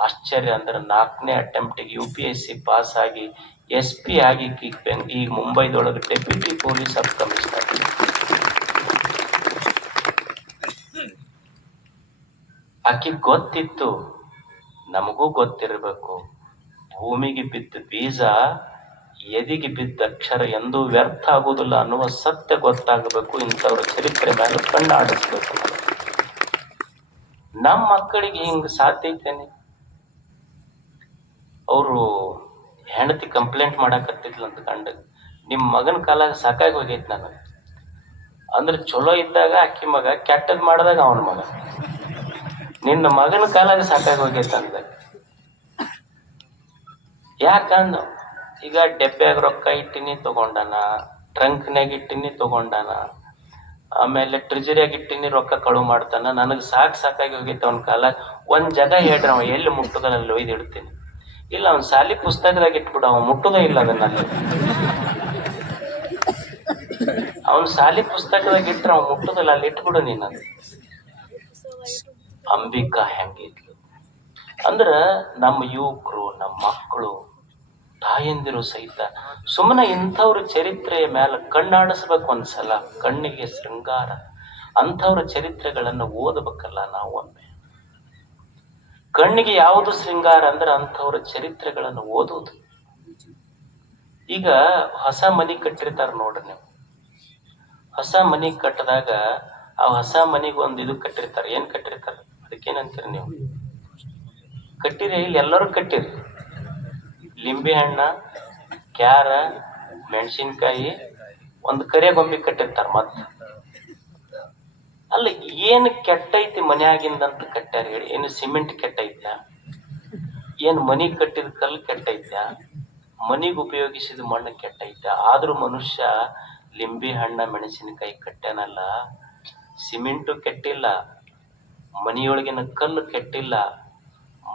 ಆಶ್ಚರ್ಯ ಅಂದ್ರೆ 4ನೇ ಅಟೆಂಪ್ಟಿಗೆ UPSC ಪಾಸ್ ಆಗಿ SP ಆಗಿ ಈಗ ಮುಂಬೈದೊಳಗೆ ಡೆಪ್ಯೂಟಿ ಪೊಲೀಸ್ ಸಬ್ ಕಮಿಷನರ್. ಆಕಿ ಗೊತ್ತಿತ್ತು, ನಮಗೂ ಗೊತ್ತಿರಬೇಕು, ಭೂಮಿಗೆ ಬಿದ್ದ ಬೀಜ ಎದಿಗೆ ಬಿದ್ದ ಅಕ್ಷರ ಎಂದೂ ವ್ಯರ್ಥ ಆಗುವುದಿಲ್ಲ ಅನ್ನುವ ಸತ್ಯ ಗೊತ್ತಾಗಬೇಕು. ಇಂಥವ್ರ ಚರಿತ್ರೆ ಮೇಲೆ ಕಣ್ಣಾಡಿಸ್ಬೇಕು. ನಮ್ಮ ಮಕ್ಕಳಿಗೆ ಹಿಂಗ ಸಾಧ್ಯ ಐತೇನೆ? ಅವರು ಹೆಂಡತಿ ಕಂಪ್ಲೇಂಟ್ ಮಾಡಾಕತ್ತಿದ್ಲು ಅಂತ ಕಂಡ, ನಿಮ್ಮ ಮಗನ ಕಾಲಾಗ ಸಾಕಾಗಿ ಹೋಗೈತಿ ನನಗೆ. ಅಂದ್ರೆ ಚಲೋ ಇದ್ದಾಗ ಅಕ್ಕಿ ಮಗ, ಕೆಟ್ಟದ್ ಮಾಡಿದಾಗ ಅವನ ಮಗ. ನಿನ್ನ ಮಗನ ಕಾಲಾಗ ಸಾಕಾಗಿ ಹೋಗೈತೆ ಅಂದ. ಯಾಕಂದ ಈಗ ಡೆಬ್ಬ್ಯಾಗ ರೊಕ್ಕ ಇಟ್ಟಿನಿ ತಗೊಂಡಾನ, ಟ್ರಂಕ್ನಾಗ ಇಟ್ಟಿನಿ ತಗೊಂಡಾನ, ಆಮೇಲೆ ಟ್ರೆಜರಿಯಾಗ ಇಟ್ಟಿನಿ ರೊಕ್ಕ ಕಳುವು ಮಾಡ್ತಾನ. ನನಗೆ ಸಾಕಾಗಿ ಹೋಗೈತೆ ಅವನ ಕಾಲ. ಒಂದ್ ಜಾಗ ಹೇಳ್ರಿ, ಅವ ಎಲ್ಲಿ ಮುಟ್ಟುದಲ್ಲಿ ಅಲ್ಲಿ ಒಯ್ದು ಇಡ್ತೀನಿ. ಇಲ್ಲ ಅವ್ನ ಸಾಲಿ ಪುಸ್ತಕದಾಗ ಇಟ್ಬಿಡ, ಅವ ಮುಟ್ಟುದೇ ಇಲ್ಲ ಅದನ್ನಲ್ಲಿ. ಅವನ್ ಸಾಲಿ ಪುಸ್ತಕದಾಗ ಇಟ್ರ ಅವ್ ಮುಟ್ಟುದಿಲ್ಲ, ಅಲ್ಲಿ ಇಟ್ಬಿಡು ನೀನು. ಅಂಬಿಕಾ ಹೆಂಗಿದ್ಲು ಅಂದ್ರ ನಮ್ಮ ಯುವಕರು, ನಮ್ಮ ಮಕ್ಕಳು, ತಾಯಂದಿರು ಸಹಿತ ಸುಮ್ಮನೆ ಇಂಥವ್ರ ಚರಿತ್ರೆಯ ಮೇಲೆ ಕಣ್ಣಾಡಿಸ್ಬೇಕು. ಒಂದ್ಸಲ ಕಣ್ಣಿಗೆ ಶೃಂಗಾರ ಅಂಥವ್ರ ಚರಿತ್ರೆಗಳನ್ನು ಓದಬೇಕಲ್ಲ ನಾವು. ಒಮ್ಮೆ ಕಣ್ಣಿಗೆ ಯಾವುದು ಶೃಂಗಾರ ಅಂದ್ರೆ ಅಂಥವ್ರ ಚರಿತ್ರೆಗಳನ್ನು ಓದುವುದು. ಈಗ ಹೊಸ ಮನಿ ಕಟ್ಟಿರ್ತಾರ ನೋಡ್ರಿ ನೀವು. ಹೊಸ ಮನಿ ಕಟ್ಟಿದಾಗ ಆ ಹೊಸ ಮನಿಗೆ ಒಂದು ಇದು ಕಟ್ಟಿರ್ತಾರೆ. ಏನ್ ಕಟ್ಟಿರ್ತಾರ, ಅದಕ್ಕೇನಂತೀರಿ ನೀವು? ಕಟ್ಟಿರಿ, ಎಲ್ಲರೂ ಕಟ್ಟಿರಿ. ಲಿಂಬೆ ಹಣ್ಣ, ಕ್ಯಾರ, ಮೆಣಸಿನ್ಕಾಯಿ, ಒಂದು ಕರೆ ಗೊಂಬಿ ಕಟ್ಟಿರ್ತಾರ. ಮತ್ತ ಅಲ್ಲ, ಏನ್ ಕೆಟ್ಟೈತಿ ಮನ್ಯಾಗಿಂದಂತ ಕಟ್ಟ್ಯಾರ ಹೇಳಿ? ಏನು ಸಿಮೆಂಟ್ ಕೆಟ್ಟೈತ್ಯ? ಏನ್ ಮನಿ ಕಟ್ಟಿದ ಕಲ್ಲು ಕೆಟ್ಟೈತ್ಯ? ಮನಿಗೆ ಉಪಯೋಗಿಸಿದ ಮಣ್ಣು ಕೆಟ್ಟೈತ್ಯ? ಆದ್ರೂ ಮನುಷ್ಯ ಲಿಂಬೆ ಹಣ್ಣ ಮೆಣಸಿನಕಾಯಿ ಕಟ್ಟ್ಯಾನಲ್ಲ. ಸಿಮೆಂಟು ಕೆಟ್ಟಿಲ್ಲ, ಮನಿಯೊಳಗಿನ ಕಲ್ಲು ಕೆಟ್ಟಿಲ್ಲ,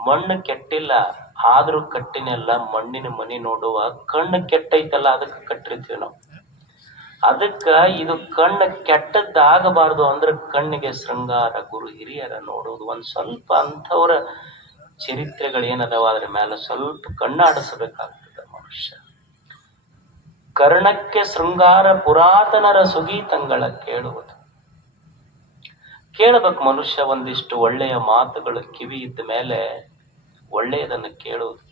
ಮಣ್ಣು ಕೆಟ್ಟಿಲ್ಲ, ಆದ್ರೂ ಕಟ್ಟಿನೆಲ್ಲ ಮಣ್ಣಿನ ಮನಿ ನೋಡುವ ಕಣ್ಣು ಕೆಟ್ಟೈತಲ್ಲ, ಅದಕ್ಕೆ ಕಟ್ಟಿರ್ತೀವಿ ನಾವು. ಅದಕ್ಕ ಇದು ಕಣ್ಣು ಕೆಟ್ಟದ್ದಾಗಬಾರ್ದು ಅಂದ್ರೆ ಕಣ್ಣಿಗೆ ಶೃಂಗಾರ, ಗುರು ಹಿರಿಯರ ನೋಡುವುದು. ಒಂದ್ ಸ್ವಲ್ಪ ಅಂಥವ್ರ ಚರಿತ್ರೆಗಳೇನದಾವ ಅದ್ರ ಮೇಲೆ ಸ್ವಲ್ಪ ಕಣ್ಣಾಡಿಸಬೇಕಾಗ್ತದೆ ಮನುಷ್ಯ. ಕರ್ಣಕ್ಕೆ ಶೃಂಗಾರ ಪುರಾತನರ ಸುಗೀತಂಗಳ ಕೇಳುವುದು. ಕೇಳಬೇಕು ಮನುಷ್ಯ. ಒಂದಿಷ್ಟು ಒಳ್ಳೆಯ ಮಾತುಗಳು ಕಿವಿ ಇದ್ದ ಮೇಲೆ ಒಳ್ಳೆಯದನ್ನು ಕೇಳುವುದು.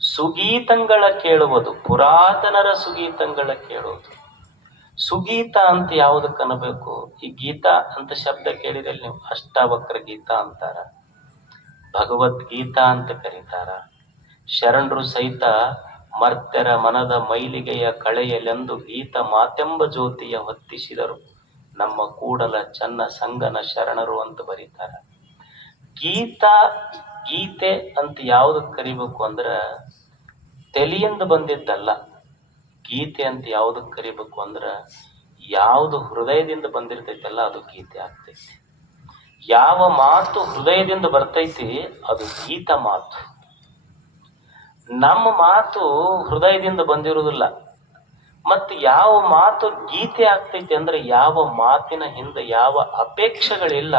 ಸುಗೀತಂಗಳ ಕೇಳುವುದು, ಪುರಾತನರ ಸುಗೀತಂಗಳ ಕೇಳುವುದು. ಸುಗೀತ ಅಂತ ಯಾವುದಕ್ಕೆ ಅನ್ನಬೇಕು? ಈ ಗೀತಾ ಅಂತ ಶಬ್ದ ಕೇಳಿದಲ್ಲಿ ನೀವು ಅಷ್ಟಾವಕ್ರ ಗೀತಾ ಅಂತಾರ, ಭಗವದ್ಗೀತಾ ಅಂತ ಕರೀತಾರ. ಶರಣರು ಸಹಿತ ಮರ್ತ್ಯರ ಮನದ ಮೈಲಿಗೆಯ ಕಳೆಯಲೆಂದು ಗೀತ ಮಾತೆಂಬ ಜ್ಯೋತಿಯ ಹೊತ್ತಿಸಿದರು ನಮ್ಮ ಕೂಡಲ ಚನ್ನ ಸಂಗನ ಶರಣರು ಅಂತ ಬರೀತಾರ. ಗೀತೆ ಅಂತ ಯಾವ್ದಕ್ ಕರಿಬೇಕು ಅಂದ್ರ ತೆಲಿಯಿಂದ ಬಂದಿದ್ದಲ್ಲ. ಗೀತೆ ಅಂತ ಯಾವ್ದಕ್ ಕರಿಬೇಕು ಅಂದ್ರ ಯಾವ್ದು ಹೃದಯದಿಂದ ಬಂದಿರ್ತೈತಲ್ಲ ಅದು ಗೀತೆ ಆಗ್ತೈತಿ. ಯಾವ ಮಾತು ಹೃದಯದಿಂದ ಬರ್ತೈತಿ ಅದು ಗೀತ ಮಾತು. ನಮ್ಮ ಮಾತು ಹೃದಯದಿಂದ ಬಂದಿರುವುದಿಲ್ಲ. ಮತ್ತು ಯಾವ ಮಾತು ಗೀತೆ ಆಗ್ತೈತಿ ಅಂದ್ರೆ ಯಾವ ಮಾತಿನ ಹಿಂದೆ ಯಾವ ಅಪೇಕ್ಷೆಗಳಿಲ್ಲ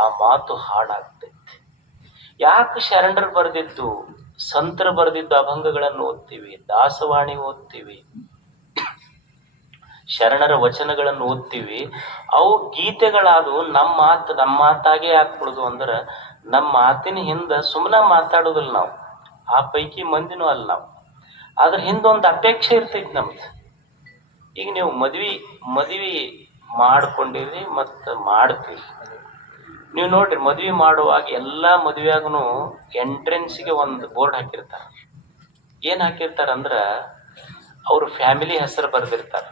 ಆ ಮಾತು ಹಾಡಾಗ್ತೈತಿ. ಯಾಕೆ ಶರಣರು ಬರೆದಿದ್ದು, ಸಂತರು ಬರೆದಿದ್ದು ಅಭಂಗಗಳನ್ನು ಓದ್ತೀವಿ, ದಾಸವಾಣಿ ಓದ್ತೀವಿ, ಶರಣರ ವಚನಗಳನ್ನು ಓದ್ತೀವಿ. ಅವು ಗೀತೆಗಳಾದವು. ನಮ್ಮ ಮಾತಾಗೆ ಹಾಕ್ಬಿಡುದು ಅಂದ್ರೆ ನಮ್ಮ ಮಾತಿನ ಹಿಂದೆ ಸುಮ್ಮನೆ ಮಾತಾಡೋದಿಲ್ಲ ನಾವು. ಆ ಪೈಕಿ ಮಂದಿನೂ ಅಲ್ಲ ನಾವು. ಅದ್ರ ಹಿಂದೊಂದು ಅಪೇಕ್ಷೆ ಇರ್ತೈತಿ ನಮ್ದು. ಈಗ ನೀವು ಮದ್ವಿ ಮಾಡ್ಕೊಂಡಿರಿ ಮತ್ತು ಮಾಡ್ತೀರಿ. ನೀವು ನೋಡ್ರಿ, ಮದ್ವಿ ಮಾಡುವಾಗ ಎಲ್ಲಾ ಮದ್ವೆಯಾಗನು ಎಂಟ್ರೆನ್ಸ್ಗೆ ಒಂದು ಬೋರ್ಡ್ ಹಾಕಿರ್ತಾರ. ಏನ್ ಹಾಕಿರ್ತಾರ ಅಂದ್ರ ಅವ್ರ ಫ್ಯಾಮಿಲಿ ಹೆಸರು ಬರ್ದಿರ್ತಾರ.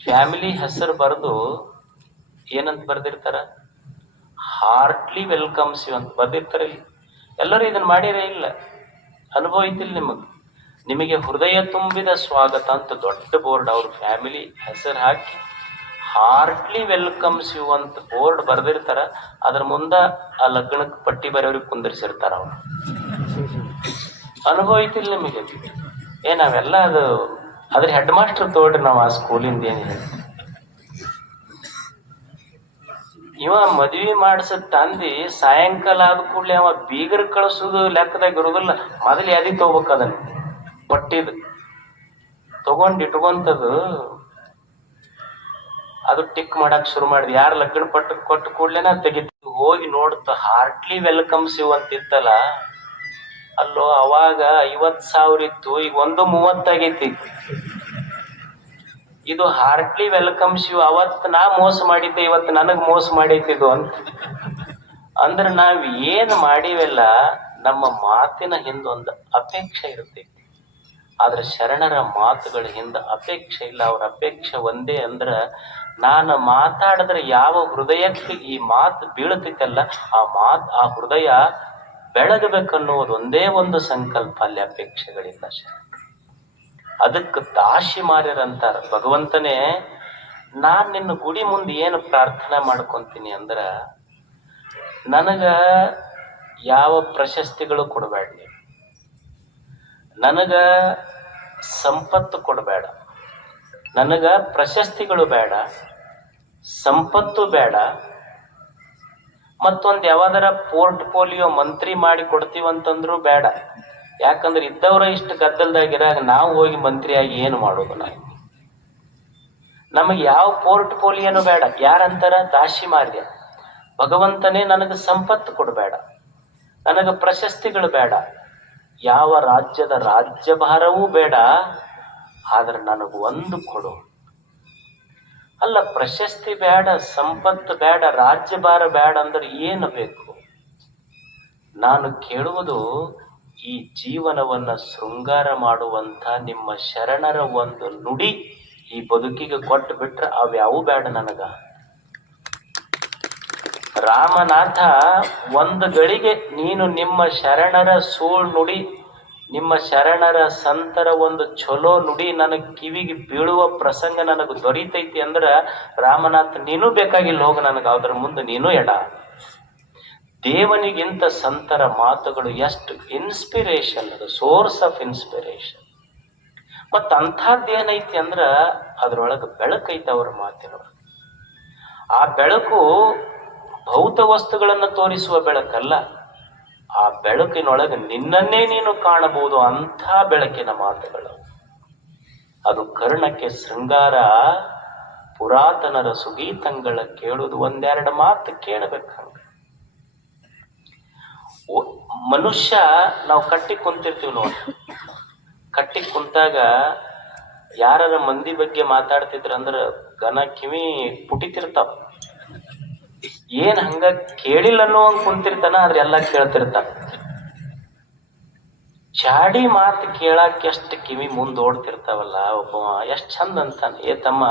ಫ್ಯಾಮಿಲಿ ಹೆಸರು ಬರೆದು ಏನಂತ ಬರ್ದಿರ್ತಾರ? ಹಾರ್ಟ್ಲಿ ವೆಲ್ಕಮ್ಸ್ ಯು ಅಂತ ಬರ್ದಿರ್ತಾರ. ಎಲ್ಲರೂ ಇದನ್ನ ಮಾಡಿರೇ ಇಲ್ಲ? ಅನುಭವ ಐತಿಲ್ಲ ನಿಮಗೆ ಹೃದಯ ತುಂಬಿದ ಸ್ವಾಗತ ಅಂತ ದೊಡ್ಡ ಬೋರ್ಡ್ ಅವ್ರ ಫ್ಯಾಮಿಲಿ ಹೆಸರು ಹಾಕಿ ಹಾರ್ಟ್ಲಿ ವೆಲ್ಕಮ್ಸ್ ಯು ಅಂತ ಬೋರ್ಡ್ ಬರ್ದಿರ್ತಾರ. ಅದ್ರ ಮುಂದ ಆ ಲಗ್ನಕ್ಕೆ ಪಟ್ಟಿ ಬರೆಯವ್ರಿಗೆ ಕುಂದರ್ಸಿರ್ತಾರ ಅವ್ರು. ಅನುಭವ ಐತಿಲ್ಲ ನಿಮಗೆ? ನಾವೆಲ್ಲ ಅದ್ರ ಹೆಡ್ ಮಾಸ್ಟರ್ ತೋಡ್ರಿ ನಾವು ಆ ಸ್ಕೂಲಿಂದ ಏನಿಲ್ಲ. ಇವ ಮದ್ವಿ ಮಾಡಿಸದ್ ತಂದಿ ಸಾಯಂಕಾಲ ಆದ ಕೂಡ್ಲೆ ಅವ ಬೀಗರ್ ಕಳಿಸೋದು ಲೆಕ್ಕದಾಗ ಇರೋದಿಲ್ಲ. ಮೊದಲು ಯಾದಿ ತಗೋಬೇಕು, ಅದನ್ನ ಪಟ್ಟಿದ್ ತಗೊಂಡ್ ಇಟ್ಕೊಂತದು. ಅದು ಟಿಕ್ ಮಾಡಕ್ ಶುರು ಮಾಡಿದ್. ಯಾರು ಲಗ್ನ ಪಟ್ಟು ಕೊಟ್ಟು ಕೂಡ್ಲೇನ ತೆಗಿತೀವಿ. ಹೋಗಿ ನೋಡ್ತ ಹಾರ್ಟ್ಲಿ ವೆಲ್ಕಮ್ಸ್ ಯು ಅಂತ ಇತ್ತಲ್ಲ, ಅಲ್ಲೋ ಅವಾಗ 50,000 ಇತ್ತು, ಈಗ 130 ಆಗೈತಿ. ಇದು ಹಾರ್ಟ್ಲಿ ವೆಲ್ಕಮ್ಸ್ ಯು. ಅವತ್ತು ನಾ ಮೋಸ ಮಾಡಿದ್ದೆ, ಇವತ್ತು ನನಗ್ ಮೋಸ ಮಾಡೈತಿದು ಅಂತ. ಅಂದ್ರೆ ನಾವ್ ಏನ್ ಮಾಡಿವೆಲ್ಲ ನಮ್ಮ ಮಾತಿನ ಹಿಂದೊಂದು ಅಪೇಕ್ಷೆ ಇರ್ತೈತಿ. ಆದ್ರೆ ಶರಣರ ಮಾತುಗಳ ಹಿಂದ ಅಪೇಕ್ಷೆ ಇಲ್ಲ. ಅವ್ರ ಅಪೇಕ್ಷೆ ಒಂದೇ ಅಂದ್ರ, ನಾನು ಮಾತಾಡಿದ್ರೆ ಯಾವ ಹೃದಯಕ್ಕೆ ಈ ಮಾತು ಬೀಳ್ತೈತಲ್ಲ, ಆ ಹೃದಯ ಬೆಳಗಬೇಕನ್ನುವುದು ಒಂದೇ ಒಂದು ಸಂಕಲ್ಪ, ಅಲ್ಲಿ ಅಪೇಕ್ಷೆಗಳಿಲ್ಲ. ಅದಕ್ಕೆ ದಾಶಿ ಮಾರ್ಯರಂತಾರ. ಭಗವಂತನೇ, ನಾನ್ ನಿನ್ನ ಗುಡಿ ಮುಂದೆ ಏನು ಪ್ರಾರ್ಥನೆ ಮಾಡ್ಕೊಂತೀನಿ ಅಂದ್ರ, ನನಗ ಯಾವ ಪ್ರಶಸ್ತಿಗಳು ಕೊಡಬೇಡ, ನನಗ ಸಂಪತ್ತು ಕೊಡಬೇಡ, ನನಗ ಪ್ರಶಸ್ತಿಗಳು ಬೇಡ, ಸಂಪತ್ತು ಬೇಡ, ಮತ್ತೊಂದು ಯಾವ್ದಾರ ಪೋರ್ಟ್ಫೋಲಿಯೋ ಮಂತ್ರಿ ಮಾಡಿ ಕೊಡ್ತೀವಂತಂದ್ರು ಬೇಡ. ಯಾಕಂದ್ರೆ ಇದ್ದವ್ರ ಇಷ್ಟು ಗದ್ದಲ್ದಾಗಿರಾಗ ನಾವು ಹೋಗಿ ಮಂತ್ರಿಯಾಗಿ ಏನು ಮಾಡೋದು? ನಮಗೆ ಯಾವ ಪೋರ್ಟ್ಫೋಲಿಯೋನು ಬೇಡ. ಯಾರಂತಾರ? ದಾಶಿ ಮಾರ್ಯ. ಭಗವಂತನೇ, ನನಗೆ ಸಂಪತ್ತು ಕೊಡಬೇಡ, ನನಗೆ ಪ್ರಶಸ್ತಿಗಳು ಬೇಡ, ಯಾವ ರಾಜ್ಯದ ರಾಜ್ಯಭಾರವೂ ಬೇಡ, ಆದ್ರೆ ನನಗೆ ಒಂದು ಕೊಡು. ಅಲ್ಲ, ಪ್ರಶಸ್ತಿ ಬೇಡ, ಸಂಪತ್ತು ಬೇಡ, ರಾಜ್ಯಭಾರ ಬೇಡ ಅಂದ್ರೆ ಏನು ಬೇಕು? ನಾನು ಕೇಳುವುದು, ಈ ಜೀವನವನ್ನ ಶೃಂಗಾರ ಮಾಡುವಂತ ನಿಮ್ಮ ಶರಣರ ಒಂದು ನುಡಿ ಈ ಬದುಕಿಗೆ ಕೊಟ್ಟು ಬಿಟ್ರೆ ಅವ್ಯಾವು ಬೇಡ ನನಗ. ರಾಮನಾಥ, ಒಂದು ಗಳಿಗೆ ನೀನು ನಿಮ್ಮ ಶರಣರ ಸೂಳ್ ನುಡಿ, ನಿಮ್ಮ ಶರಣರ ಸಂತರ ಒಂದು ಚಲೋ ನುಡಿ ನನಗೆ ಕಿವಿಗೆ ಬೀಳುವ ಪ್ರಸಂಗ ನನಗೆ ದೊರೀತೈತಿ ಅಂದ್ರ, ರಾಮನಾಥ ನೀನು ಬೇಕಾಗಿಲ್ಲ, ಹೋಗ ನನಗೆ ಅದ್ರ ಮುಂದೆ ನೀನು ಎಡ. ದೇವನಿಗಿಂತ ಸಂತರ ಮಾತುಗಳು ಎಷ್ಟು ಇನ್ಸ್ಪಿರೇಷನ್, ಅದು ಸೋರ್ಸ್ ಆಫ್ ಇನ್ಸ್ಪಿರೇಷನ್. ಮತ್ತ ಅಂಥದ್ದೇನೈತಿ ಅಂದ್ರ, ಅದ್ರೊಳಗೆ ಬೆಳಕೈತಿ ಅವ್ರ ಮಾತಿನೊಳಗೆ. ಆ ಬೆಳಕು ಭೌತ ವಸ್ತುಗಳನ್ನು ತೋರಿಸುವ ಬೆಳಕಲ್ಲ, ಆ ಬೆಳಕಿನೊಳಗೆ ನಿನ್ನನ್ನೇ ನೀನು ಕಾಣಬಹುದು, ಅಂಥ ಬೆಳಕಿನ ಮಾತುಗಳು. ಅದು ಕರ್ಣಕ್ಕೆ ಶೃಂಗಾರ, ಪುರಾತನರ ಸುಗೀತಂಗಳ ಕೇಳುವುದು. ಒಂದೆರಡು ಮಾತು ಕೇಳಬೇಕಂಗ. ಮನುಷ್ಯ ನಾವು ಕಟ್ಟಿ ಕುಂತಿರ್ತೀವಿ ನೋಡಿ, ಕಟ್ಟಿ ಕುಂತಾಗ ಯಾರ ಮಂದಿ ಬಗ್ಗೆ ಮಾತಾಡ್ತಿದ್ರ ಅಂದ್ರ ಗನ ಕಿವಿ ಪುಟಿತಿರ್ತಾವ. ಏನ್ ಹಂಗ ಕೇಳಿಲ್ಲ ಅನ್ನೋಂಗ್ ಕುಂತಿರ್ತಾನ, ಆದ್ರೆ ಎಲ್ಲಾ ಕೇಳ್ತಿರ್ತಾನ. ಚಾಡಿ ಮಾತು ಕೇಳಾಕ ಎಷ್ಟು ಕಿವಿ ಮುಂದ್ ಓಡ್ತಿರ್ತಾವಲ್ಲ. ಒಬ್ಬ ಎಷ್ಟ್ ಚಂದ ಅಂತಾನ, ಏ ತಮ್ಮ,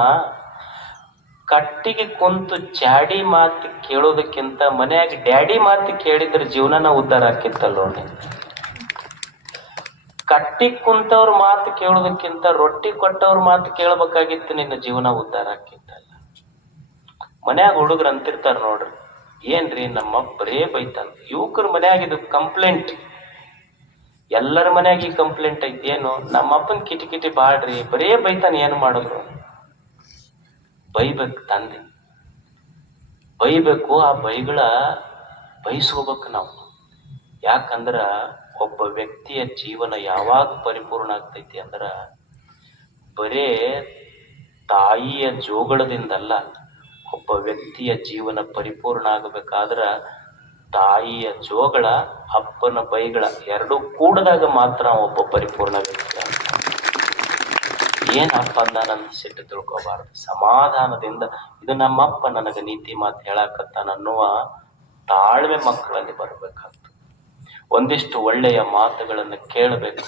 ಕಟ್ಟಿಗೆ ಕುಂತು ಚಾಡಿ ಮಾತು ಕೇಳೋದಕ್ಕಿಂತ ಮನ್ಯಾಗ ಡ್ಯಾಡಿ ಮಾತು ಕೇಳಿದ್ರೆ ಜೀವನನ ಉದ್ಧಾರ ಆಕಿತ್ತಲ್ಲೋ. ಕಟ್ಟಿ ಕುಂತವ್ರ ಮಾತು ಕೇಳೋದಕ್ಕಿಂತ ರೊಟ್ಟಿ ಕೊಟ್ಟವ್ರ ಮಾತು ಕೇಳಬೇಕಾಗಿತ್ತು, ನಿನ್ನ ಜೀವನ ಉದ್ಧಾರ ಆಕಿತ್ತಲ್ಲ. ಮನ್ಯಾಗ ಹುಡುಗರು ಅಂತಿರ್ತಾರ ನೋಡ್ರಿ, ಏನ್ರಿ ನಮ್ಮ ಬರೇ ಬೈತಾನ. ಯುವಕರ ಮನ್ಯಾಗ ಇದು ಕಂಪ್ಲೇಂಟ್, ಎಲ್ಲರ ಮನ್ಯಾಗ ಈ ಕಂಪ್ಲೇಂಟ್ ಐತಿ. ಏನು, ನಮ್ಮಪ್ಪನ ಕಿಟಿ ಬಾಡ್ರಿ, ಬರೇ ಬೈತಾನ, ಏನು ಮಾಡಿದ್ರು? ಬೈಬೇಕು ತಂದೆ, ಬೈಬೇಕು. ಆ ಬೈಗಳ ಬಯಸ್ಕೋಬೇಕು ನಾವು. ಯಾಕಂದ್ರ ಒಬ್ಬ ವ್ಯಕ್ತಿಯ ಜೀವನ ಯಾವಾಗ ಪರಿಪೂರ್ಣ ಆಗ್ತೈತಿ ಅಂದ್ರ, ಬರೇ ತಾಯಿಯ ಜೋಗಳದಿಂದಲ್ಲ. ಒಬ್ಬ ವ್ಯಕ್ತಿಯ ಜೀವನ ಪರಿಪೂರ್ಣ ಆಗಬೇಕಾದ್ರ ತಾಯಿಯ ಜೋಗಳ, ಅಪ್ಪನ ಬೈಗಳ ಎರಡೂ ಕೂಡದಾಗ ಮಾತ್ರ ಒಬ್ಬ ಪರಿಪೂರ್ಣ ವ್ಯಕ್ತಿ. ಏನ್ ಅಪ್ಪ ಅಂದಾನಂತ ಸಿಟ್ಟು ತಿಳ್ಕೋಬಾರ್ದು. ಸಮಾಧಾನದಿಂದ, ಇದು ನಮ್ಮಪ್ಪ ನನಗ ನೀತಿ ಮಾತು ಹೇಳಾಕತ್ತಾನ ಅನ್ನುವ ತಾಳ್ಮೆ ಮಕ್ಕಳಲ್ಲಿ ಬರ್ಬೇಕಾಗ್ತದೆ. ಒಂದಿಷ್ಟು ಒಳ್ಳೆಯ ಮಾತುಗಳನ್ನು ಕೇಳಬೇಕು.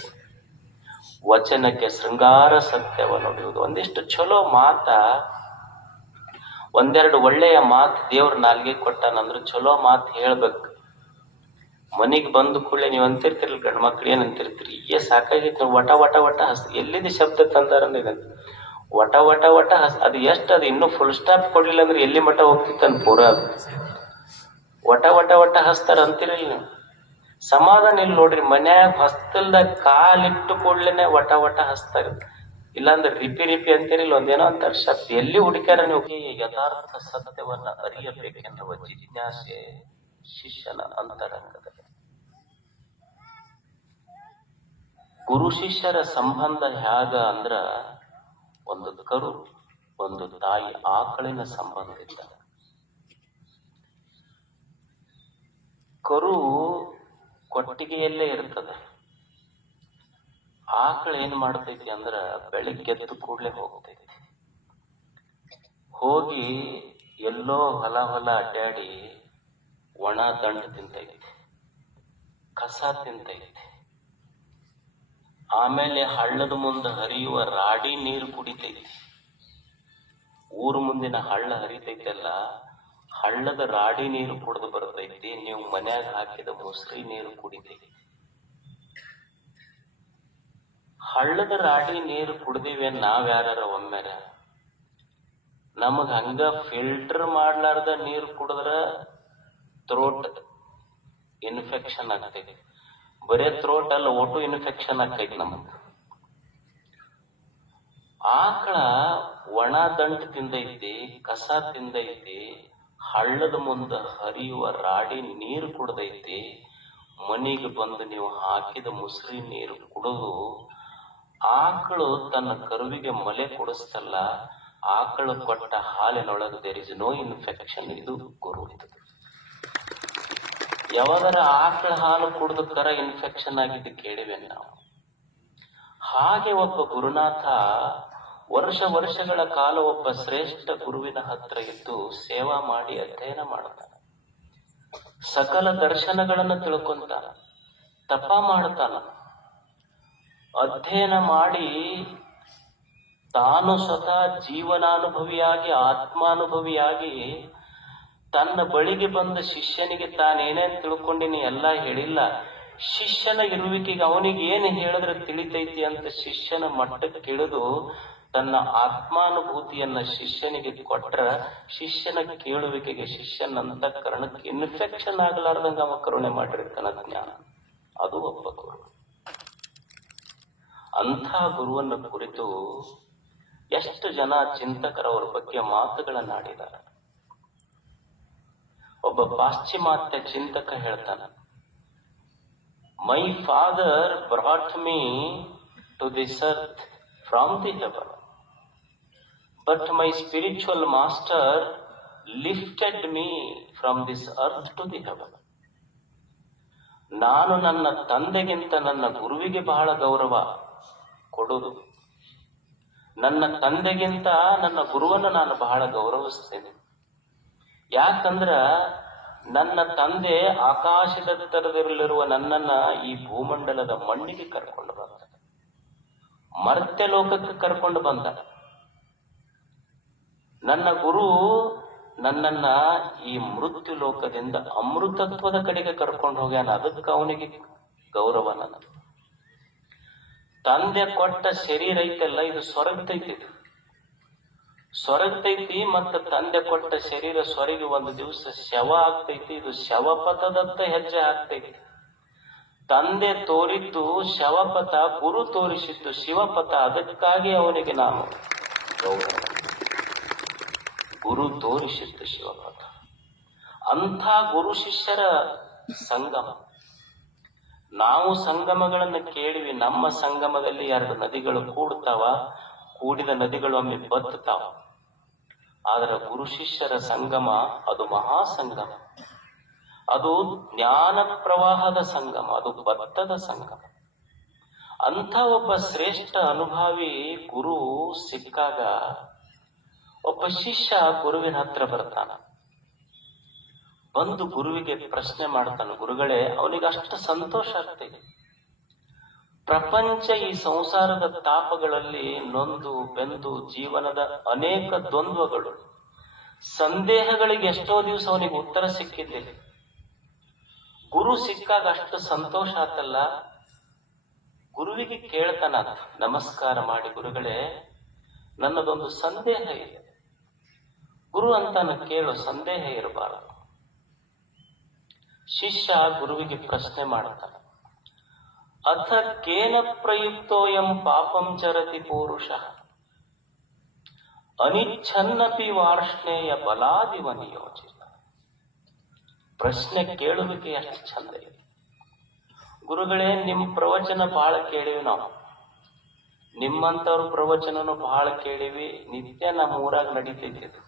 ವಚನಕ್ಕೆ ಶೃಂಗಾರ ಸತ್ಯವನ್ನು ನುಡಿಯುವುದು. ಒಂದಿಷ್ಟು ಚಲೋ ಮಾತ, ಒಂದೆರಡು ಒಳ್ಳೆಯ ಮಾತು ದೇವ್ರ ನಾಲ್ಗೆ ಕೊಟ್ಟಾನಂದ್ರೆ ಚಲೋ ಮಾತು ಹೇಳ್ಬೇಕು. ಮನಿಗ್ ಬಂದು ಕೂಡಲೇ ನೀವು ಅಂತಿರ್ತಿರ್ಲಿ, ಗಂಡು ಮಕ್ಳು ಏನ್ ಅಂತಿರ್ತೀರಿ, ಸಾಕಾಗೈತಿ, ವಟ ವಟ ವಟ ಹಸ್, ಎಲ್ಲಿದೆ ಶಬ್ದ ತಂದಾರಂದ ವಟ ವಟ ವಟ ಹಸ್. ಅದು ಎಷ್ಟು, ಅದು ಇನ್ನೂ ಫುಲ್ ಸ್ಟಾಪ್ ಕೊಡ್ಲಿಲ್ಲ ಅಂದ್ರೆ ಎಲ್ಲಿ ಮಠ ಹೋಗ್ತಿತ್ತಂತ ಪೂರ. ಅದು ವಟ ವಟ ವಟ ಹಸ್ತಾರ ಅಂತಿರಲಿ ನೀವು. ಸಮಾಧಾನ ಇಲ್ಲಿ ನೋಡ್ರಿ, ಮನ್ಯಾಗ ಹೊಸ್ತಲ್ದಾಗ ಕಾಲಿಟ್ಟು ಕೂಡ್ಲೇನೆ ವಟ ವಟ ಹಸ್ತಾರ. ಇಲ್ಲಾಂದ್ರೆ ರಿಪಿ ಅಂತಿರಲಿಲ್ಲ, ಒಂದೇನೋ ಅಂತಾರ ಶಬ್ದ. ಎಲ್ಲಿ ಹುಡುಕ್ಯಾರ ನೀವು? ಯಥಾರ್ಥ ಸತ್ಯವನ್ನ ಅರಿಯಬೇಕೆನ್ನುವ ಜಿಜ್ಞಾಸೆ ಶಿಷ್ಯನ ಅಂತರಂಗದಲ್ಲಿ. ಗುರು ಶಿಷ್ಯರ ಸಂಬಂಧ ಹೇಗ ಅಂದ್ರ, ಒಂದು ಕರು, ಒಂದು ತಾಯಿ ಆಕಳಿನ ಸಂಬಂಧ ಇದ್ದ. ಕರು ಕೊಟ್ಟಿಗೆಯಲ್ಲೇ ಇರ್ತದೆ. ಆಕಳ ಏನ್ ಮಾಡ್ತೈತಿ ಅಂದ್ರ, ಬೆಳಿಗ್ಗೆ ಎದ್ದು ಕೂಡ್ಲೆ ಹೋಗ್ತೈತಿ. ಹೋಗಿ ಎಲ್ಲೋ ಹೊಲ ಅಡ್ಡಾಡಿ ಒಣ ದಂಡು ತಿಂತೈತಿ. ಕಸ ತಿಂತೈತಿ. ಆಮೇಲೆ ಹಳ್ಳದ ಮುಂದೆ ಹರಿಯುವ ರಾಡಿ ನೀರು ಕುಡಿತೈತಿ. ಊರು ಮುಂದಿನ ಹಳ್ಳ ಹರಿತೈತಲ್ಲ, ಹಳ್ಳದ ರಾಡಿ ನೀರು ಕುಡಿದು ಬರ್ತೈತಿ. ನೀವು ಮನ್ಯಾಗ ಹಾಕಿದ ಮುಸ್ರಿ ನೀರು ಕುಡಿತೈತಿ. ಹಳ್ಳದ ರಾಡಿ ನೀರು ಕುಡ್ದಿವೆ ನಾವ್ಯಾರ ಒಮ್ಮೆರ. ನಮಗ್ ಹಂಗ ಫಿಲ್ಟರ್ ಮಾಡ್ಲಾರ್ದ ನೀರು ಕುಡಿದ್ರ ಥ್ರೋಟ್ ಇನ್ಫೆಕ್ಷನ್ ಆಗ್ತೈತಿ. ಬರೇ ಥ್ರೋಟ್ ಅಲ್ಲ, ಒಟ್ಟು ಇನ್ಫೆಕ್ಷನ್ ಆಗ್ತೈತಿ ನಮಗ್. ಆಕಳ ಒಣ ದಂಟು ತಿಂದೈತಿ, ಕಸ ತಿಂದೈತಿ, ಹಳ್ಳದ ಮುಂದ ಹರಿಯುವ ರಾಡಿ ನೀರು ಕುಡ್ದೈತಿ. ಮನಿಗೆ ಬಂದು ನೀವು ಹಾಕಿದ ಮುಸ್ರಿ ನೀರು ಕುಡಿದು ಆಕಳು ತನ್ನ ಕರುವಿಗೆ ಮಲೆ ಕೊಡಿಸ್ತಲ್ಲ, ಆಕಳು ಕೊಟ್ಟ ಹಾಲಿನೊಳಗೆ ದೇರ್ ಇಸ್ ನೋ ಇನ್ಫೆಕ್ಷನ್. ಇದು ಗುರು. ಯಾವಾಗರ ಆಕಳ ಹಾಲು ಕುಡಿದ ಕರ ಇನ್ಫೆಕ್ಷನ್ ಆಗಿದ್ದು ಕೇಳಿವೆ ನಾವು. ಹಾಗೆ ಒಬ್ಬ ಗುರುನಾಥ ವರ್ಷಗಳ ಕಾಲ ಒಬ್ಬ ಶ್ರೇಷ್ಠ ಗುರುವಿನ ಹತ್ರ ಇದ್ದು ಸೇವಾ ಮಾಡಿ ಅಧ್ಯಯನ ಮಾಡ್ತಾನೆ. ಸಕಲ ದರ್ಶನಗಳನ್ನು ತಿಳ್ಕೊಂತಾನ, ತಪ ಮಾಡ್ತಾನ. ಅಧ್ಯಯನ ಮಾಡಿ ತಾನು ಸ್ವತಃ ಜೀವನಾನುಭವಿಯಾಗಿ ಆತ್ಮಾನುಭವಿಯಾಗಿ ತನ್ನ ಬಳಿಗೆ ಬಂದ ಶಿಷ್ಯನಿಗೆ ತಾನೇನೇನ್ ತಿಳ್ಕೊಂಡಿನಿ ಎಲ್ಲ ಹೇಳಿಲ್ಲ. ಶಿಷ್ಯನ ಇರುವಿಕೆಗೆ ಅವನಿಗೆ ಏನು ಹೇಳಿದ್ರೆ ತಿಳಿತೈತಿ ಅಂತ ಶಿಷ್ಯನ ಮಟ್ಟಕ್ಕೆ ಇಳಿದು ತನ್ನ ಆತ್ಮಾನುಭೂತಿಯನ್ನ ಶಿಷ್ಯನಿಗೆ ಕೊಟ್ರ, ಶಿಷ್ಯನ ಕೇಳುವಿಕೆಗೆ ಶಿಷ್ಯನ ಅಂತಃಕರಣಕ್ಕೆ ಇನ್ಫೆಕ್ಷನ್ ಆಗಲಾರ್ದಂಗ ಅವ ಕರುಣೆ ಮಾಡಿರ್ತಾನ ಜ್ಞಾನ. ಅದು ಒಬ್ಬ ಗುರು. ಅಂಥ ಗುರುವನ್ನ ಕುರಿತು ಎಷ್ಟು ಜನ ಚಿಂತಕರವರ ಬಗ್ಗೆ ಮಾತುಗಳನ್ನಾಡಿದ್ದಾರೆ. ಒಬ್ಬ ಪಾಶ್ಚಿಮಾತ್ಯ ಚಿಂತಕ ಹೇಳ್ತಾನೆ, my father brought me to this earth from the heaven, but my spiritual master lifted me from this earth to the heaven. ನಾನು ನನ್ನ ತಂದೆಗಿಂತ ನನ್ನ ಗುರುವಿಗೆ ಬಹಳ ಗೌರವ ಕೊಡುವುದು. ನನ್ನ ತಂದೆಗಿಂತ ನನ್ನ ಗುರುವನ್ನು ನಾನು ಬಹಳ ಗೌರವಿಸ್ತೇನೆ. ಯಾಕಂದ್ರ ನನ್ನ ತಂದೆ ಆಕಾಶದೆತ್ತರದಲ್ಲಿರುವ ನನ್ನನ್ನ ಈ ಭೂಮಂಡಲದ ಮಣ್ಣಿಗೆ ಕರ್ಕೊಂಡು ಬಂದ, ಮರ್ತ್ಯ ಲೋಕಕ್ಕೆ ಕರ್ಕೊಂಡು ಬಂದ. ನನ್ನ ಗುರು ನನ್ನನ್ನ ಈ ಮೃತ್ಯು ಲೋಕದಿಂದ ಅಮೃತತ್ವದ ಕಡೆಗೆ ಕರ್ಕೊಂಡು ಹೋಗ್ಯಾನ. ಅದಕ್ಕೆ ಅವನಿಗೆ ಗೌರವ. ನನ್ನ ತಂದೆ ಕೊಟ್ಟ ಶರೀರ ಐತೆಲ್ಲ, ಇದು ಸ್ವರ್ಗತೈತಿ. ಸ್ವರ್ಗತೈತಿ ಮತ್ತು ತಂದೆ ಕೊಟ್ಟ ಶರೀರ ಸ್ವರ್ಗಿ ಒಂದು ದಿವಸ ಶವ ಆಗ್ತೈತಿ. ಇದು ಶವಪಥದತ್ತ ಹೆಜ್ಜೆ ಆಗ್ತೈತಿ. ತಂದೆ ತೋರಿದ್ದು ಶವಪಥ, ಗುರು ತೋರಿಸಿದ್ದು ಶಿವಪಥ. ಅದಕ್ಕಾಗಿ ಅವನಿಗೆ ನಾನು ಗೌರವ. ಗುರು ತೋರಿಸಿದ್ದು ಶಿವಪಥ. ಅಂಥ ಗುರು ಶಿಷ್ಯರ ಸಂಗಮ. ನಾವು ಸಂಗಮಗಳನ್ನು ಕೇಳಿವಿ. ನಮ್ಮ ಸಂಗಮದಲ್ಲಿ 2 ನದಿಗಳು ಕೂಡ್ತಾವ, ಕೂಡಿದ ನದಿಗಳು ಒಮ್ಮೆ ಬತ್ತುತ್ತಾವ. ಆದರೆ ಗುರು ಶಿಷ್ಯರ ಸಂಗಮ ಅದು ಮಹಾಸಂಗಮ. ಅದು ಜ್ಞಾನ ಪ್ರವಾಹದ ಸಂಗಮ, ಅದು ಬತ್ತದ ಸಂಗಮ. ಅಂಥ ಒಬ್ಬ ಶ್ರೇಷ್ಠ ಅನುಭಾವಿ ಗುರು ಸಿಕ್ಕಾಗ ಒಬ್ಬ ಶಿಷ್ಯ ಗುರುವಿನ ಹತ್ರ ಬರ್ತಾನ. ಬಂದು ಗುರುವಿಗೆ ಪ್ರಶ್ನೆ ಮಾಡ್ತಾನೆ, ಗುರುಗಳೇ, ಅವನಿಗೆ ಅಷ್ಟು ಸಂತೋಷ ಆಗ್ತದೆ. ಪ್ರಪಂಚ ಈ ಸಂಸಾರದ ತಾಪಗಳಲ್ಲಿ ನೊಂದು ಬೆಂದು ಜೀವನದ ಅನೇಕ ದ್ವಂದ್ವಗಳು, ಸಂದೇಹಗಳಿಗೆ ಎಷ್ಟೋ ದಿವಸ ಅವನಿಗೆ ಉತ್ತರ ಸಿಕ್ಕಿದ್ದಿಲ್ಲ. ಗುರು ಸಿಕ್ಕಾಗ ಅಷ್ಟು ಸಂತೋಷ ಆತಲ್ಲ. ಗುರುವಿಗೆ ಕೇಳ್ತಾನ, ನಮಸ್ಕಾರ ಮಾಡಿ, ಗುರುಗಳೇ, ನನ್ನದೊಂದು ಸಂದೇಹ ಇದೆ. ಗುರು ಅಂತಾನ, ಕೇಳು, ಸಂದೇಹ ಇರಬಾರದು. ಶಿಷ್ಯ ಗುರುವಿಗೆ ಪ್ರಶ್ನೆ ಮಾಡ್ತಾನೆ, ಅಥ ಕೇನ ಪ್ರಯುಕ್ತೋಯಂ ಪಾಪಂ ಚರತಿ ಪೌರುಷ ಅನಿಚ್ಛನ್ನಪಿ ವಾರ್ಷ್ಣೇಯ ಬಲಾದಿವ ನಿಯೋಜಿತ. ಪ್ರಶ್ನೆ ಕೇಳುವಿಕೆ ಎಷ್ಟು ಚಂದ ಇದೆ. ಗುರುಗಳೇ, ನಿಮ್ ಪ್ರವಚನ ಬಹಳ ಕೇಳಿವಿ ನಾವು, ನಿಮ್ಮಂತವ್ರ ಪ್ರವಚನನು ಬಹಳ ಕೇಳಿವಿ, ನಿತ್ಯ ನಮ್ಮ ಊರಾಗ ನಡೀತಿದ್ದು.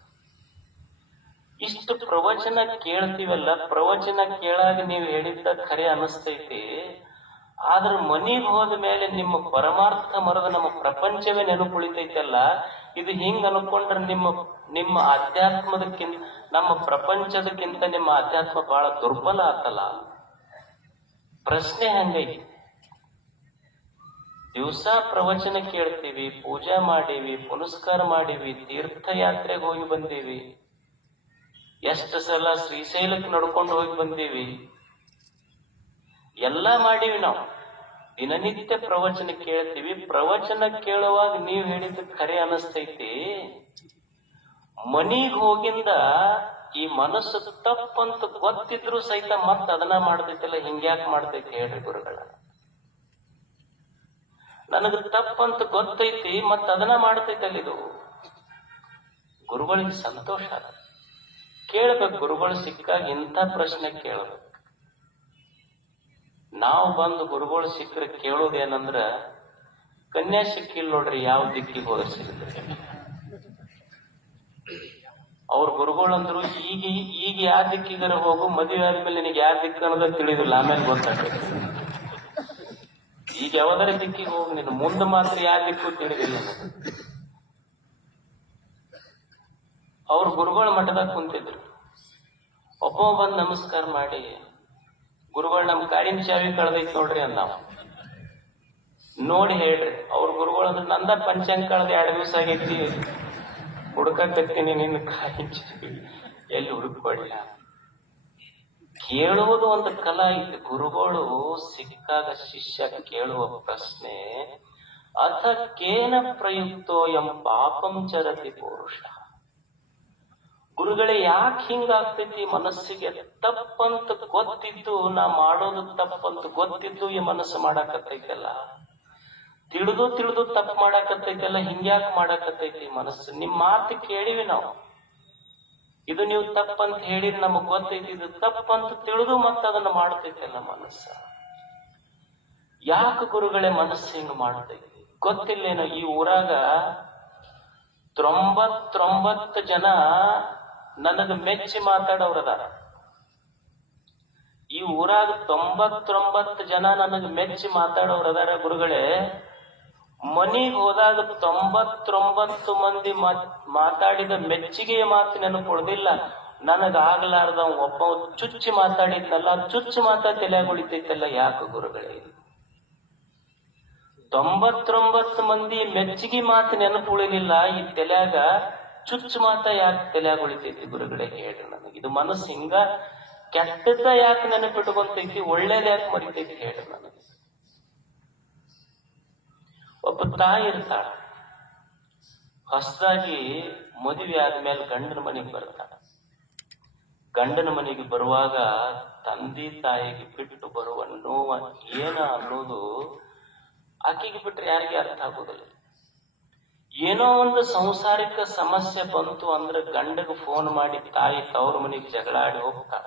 ಇಷ್ಟು ಪ್ರವಚನ ಕೇಳ್ತೀವಲ್ಲ, ಪ್ರವಚನ ಕೇಳಾಗ ನೀವು ಹೇಳಿದ್ದ ಖರೆ ಅನಿಸ್ತೈತಿ. ಆದ್ರ ಮನಿಗೆ ಹೋದ ಮೇಲೆ ನಿಮ್ಮ ಪರಮಾರ್ಥ ಮರದ ನಮ್ಮ ಪ್ರಪಂಚವೇ ನೆನಪುಳಿತೈತಲ್ಲ. ಇದು ಹಿಂಗ ಅನ್ಕೊಂಡ್ರೆ ನಿಮ್ಮ ಆಧ್ಯಾತ್ಮದಕ್ಕಿಂತ, ನಮ್ಮ ಪ್ರಪಂಚದಕ್ಕಿಂತ ನಿಮ್ಮ ಆಧ್ಯಾತ್ಮ ಬಹಳ ದುರ್ಬಲ ಆತಲ್ಲ. ಪ್ರಶ್ನೆ ಹಂಗೈತಿ. ದಿವಸ ಪ್ರವಚನ ಕೇಳ್ತೀವಿ, ಪೂಜಾ ಮಾಡೀವಿ, ಪುನಸ್ಕಾರ ಮಾಡೀವಿ, ತೀರ್ಥಯಾತ್ರೆಗೆ ಹೋಗಿ ಬಂದೀವಿ, ಎಷ್ಟು ಸಲ ಶ್ರೀಶೈಲಕ್ಕೆ ನಡ್ಕೊಂಡು ಹೋಗಿ ಬಂದೀವಿ, ಎಲ್ಲ ಮಾಡೀವಿ. ನಾವು ದಿನನಿತ್ಯ ಪ್ರವಚನ ಕೇಳ್ತೀವಿ. ಪ್ರವಚನ ಕೇಳುವಾಗ ನೀವು ಹೇಳಿದ ಖರೆ ಅನಿಸ್ತೈತಿ. ಮನಿಗ್ ಹೋಗಿಂದ ಈ ಮನಸ್ಸು ತಪ್ಪಂತ ಗೊತ್ತಿದ್ರು ಸಹಿತ ಮತ್ತ ಅದನ್ನ ಮಾಡ್ತೈತಿಲ್ಲ, ಹಿಂಗ್ಯಾಕ್ ಮಾಡ್ತೈತಿ ಹೇಳ್ರಿ ಗುರುಗಳ? ನನಗ ತಪ್ಪಂತ ಗೊತ್ತೈತಿ, ಮತ್ತ ಅದನ್ನ ಮಾಡ್ತೈತಲ್ಲ. ಇದು ಗುರುಗಳಿಗೆ ಸಂತೋಷ ಅದ. ಕೇಳ್ಬೇಕು, ಗುರುಗಳು ಸಿಕ್ಕಾಗ ಇಂಥ ಪ್ರಶ್ನೆ ಕೇಳಬೇಕು. ನಾವು ಬಂದು ಗುರುಗಳು ಸಿಕ್ಕರೆ ಕೇಳೋದೇನಂದ್ರ, ಕನ್ಯಾ ಸಿಕ್ಕಿಲ್ ನೋಡ್ರಿ, ಯಾವ ದಿಕ್ಕಿಗೆ ಹೋದ್ರೆ ಸಿಗುತ್ತೆ? ಅವ್ರ ಗುರುಗಳು ಅಂದ್ರು, ಈಗ ಯಾವ ದಿಕ್ಕಿಗಾರ ಹೋಗು, ಮದುವೆ ಆದ್ಮೇಲೆ ನಿನಗೆ ಯಾವ ದಿಕ್ಕು ಅನ್ನೋದ ತಿಳಿದಿಲ್ಲ, ಆಮೇಲೆ ಗೊತ್ತಾಗ್ತದೆ. ಈಗ ಯಾವ್ದಾರ ದಿಕ್ಕಿಗೆ ಹೋಗಿ, ನೀನು ಮುಂದೆ ಮಾತ್ರ ಯಾವ ದಿಕ್ಕು ತಿಳಿದಿಲ್ಲ. ಅವ್ರ ಗುರುಗಳ ಮಠದಾಗ ಕುಂತಿದ್ರು. ಒಬ್ಬ ಬಂದು ನಮಸ್ಕಾರ ಮಾಡಿ, ಗುರುಗಳು ನಮ್ ಕಾರಿನ ಚಾವಿ ಕಳ್ದೈತಿ ನೋಡ್ರಿ ಅಂದ. ನಾವು ನೋಡಿ ಹೇಳ್ರಿ, ಅವ್ರ ಗುರುಗಳು ಅಂದ್ರೆ, ನಂದ ಪಂಚಾಂಗ ಕಳ್ದ 2 ದಿವಸ ಆಗೈತಿ, ಹುಡುಕತ್ತೀನಿ ನಿನ್ನ ಕಾರಿನ ಚಾವಿ, ಎಲ್ಲಿ ಹುಡುಕೊಡ್ಲ? ಕೇಳುವುದು ಒಂದು ಕಲಾ ಐತಿ. ಗುರುಗಳು ಸಿಕ್ಕಾಗ ಶಿಷ್ಯ ಕೇಳುವ ಪ್ರಶ್ನೆ, ಅಥ ಕೇನ ಪ್ರಯುಕ್ತೋ ಎಂ ಪಾಪಂ ಚರತಿ ಪುರುಷ. ಗುರುಗಳೇ, ಯಾಕೆ ಹಿಂಗಾಗ್ತೈತಿ ಮನಸ್ಸಿಗೆ? ತಪ್ಪಂತ ಗೊತ್ತಿದ್ದು, ನಾ ಮಾಡೋದು ತಪ್ಪಂತ ಗೊತ್ತಿದ್ದು ಈ ಮನಸ್ಸು ಮಾಡಾಕತ್ತೈತಲ್ಲ, ತಿಳಿದು ತಪ್ಪು ಮಾಡಾಕತ್ತೈತಲ್ಲ, ಹಿಂಗ್ಯಾಕ್ ಮಾಡಾಕತ್ತೈತಿ ಮನಸ್ಸು? ನಿಮ್ ಮಾತು ಕೇಳಿವಿ ನಾವು, ಇದು ನೀವು ತಪ್ಪಂತ ಹೇಳಿದ್ರೆ ನಮಗ್ ಗೊತ್ತೈತಿ, ಇದು ತಪ್ಪಂತ ತಿಳಿದು ಮತ್ತೆ ಅದನ್ನ ಮಾಡ್ತೈತಲ್ಲ ಮನಸ್ಸ. ಯಾಕೆ ಗುರುಗಳೇ ಮನಸ್ಸು ಹಿಂಗ ಮಾಡ್ತೈತಿ? ಗೊತ್ತಿಲ್ಲೇನೋ. ಈ ಊರಾಗ 99 ಜನ ನನಗ ಮೆಚ್ಚಿ ಮಾತಾಡೋರದಾರ. ಈ ಊರಾಗ 99 ಜನ ನನಗ ಮೆಚ್ಚಿ ಮಾತಾಡೋರದಾರ ಗುರುಗಳೇ. ಮನಿಗ್ ಹೋದಾಗ 99 ಮಂದಿ ಮಾತಾಡಿದ ಮೆಚ್ಚುಗೆಯ ಮಾತು ನನಗೆ ಕೊಡದಿಲ್ಲ. ನನಗಾಗ್ಲಾರ್ದ ಒಬ್ಬ ಚುಚ್ಚಿ ಮಾತಾಡಿದ್ನಲ್ಲ, ಚುಚ್ಚಿ ಮಾತಾ ತಲೆಯಾಗ ಉಳಿತೈತಲ್ಲ, ಯಾಕೆ ಗುರುಗಳೇ? 99 ಮಂದಿ ಮೆಚ್ಚುಗೆ ಮಾತು ನೆನಪು ಉಳಿಲಿಲ್ಲ, ಈ ತಲೆಯಾಗ ಚುಚ್ಚು ಮಾತ ಯಾಕೆ ತಲೆಯಾಗ ಉಳಿತೈತಿ ಗುರುಗಳೇ? ಹೇಳ್ರಿ ನನಗೆ. ಇದು ಮನಸ್ಸು ಹಿಂಗ ಕೆಟ್ಟದ ಯಾಕೆ ನೆನಪಿಟ್ಕೊಂತೈತಿ, ಒಳ್ಳೇದ ಯಾಕೆ ಮರಿತೈತಿ ಹೇಳ್ರಿ ನನಗೆ. ಒಬ್ಬ ತಾಯಿ ಇರ್ತಾಳ, ಹೊಸದಾಗಿ ಮದುವೆ ಆದ್ಮೇಲೆ ಗಂಡನ ಮನೆಗೆ ಬರ್ತಾಳ. ಗಂಡನ ಮನೆಗೆ ಬರುವಾಗ ತಂದೆ ತಾಯಿಗೆ ಬಿಟ್ಟು ಬರುವ ನೋವ ಏನ ಅನ್ನೋದು ಆಕೆಗೆ ಬಿಟ್ರೆ ಯಾರಿಗೆ ಅರ್ಥ ಆಗೋದಿಲ್ಲ. ಏನೋ ಒಂದು ಸಂಸಾರಿಕ ಸಮಸ್ಯೆ ಬಂತು ಅಂದ್ರೆ ಗಂಡಗೆ ಫೋನ್ ಮಾಡಿ ತಾಯಿ ತವ್ರ ಮನೆಗೆ ಜಗಳಾಡಿ ಹೋಗ್ತಾಳ.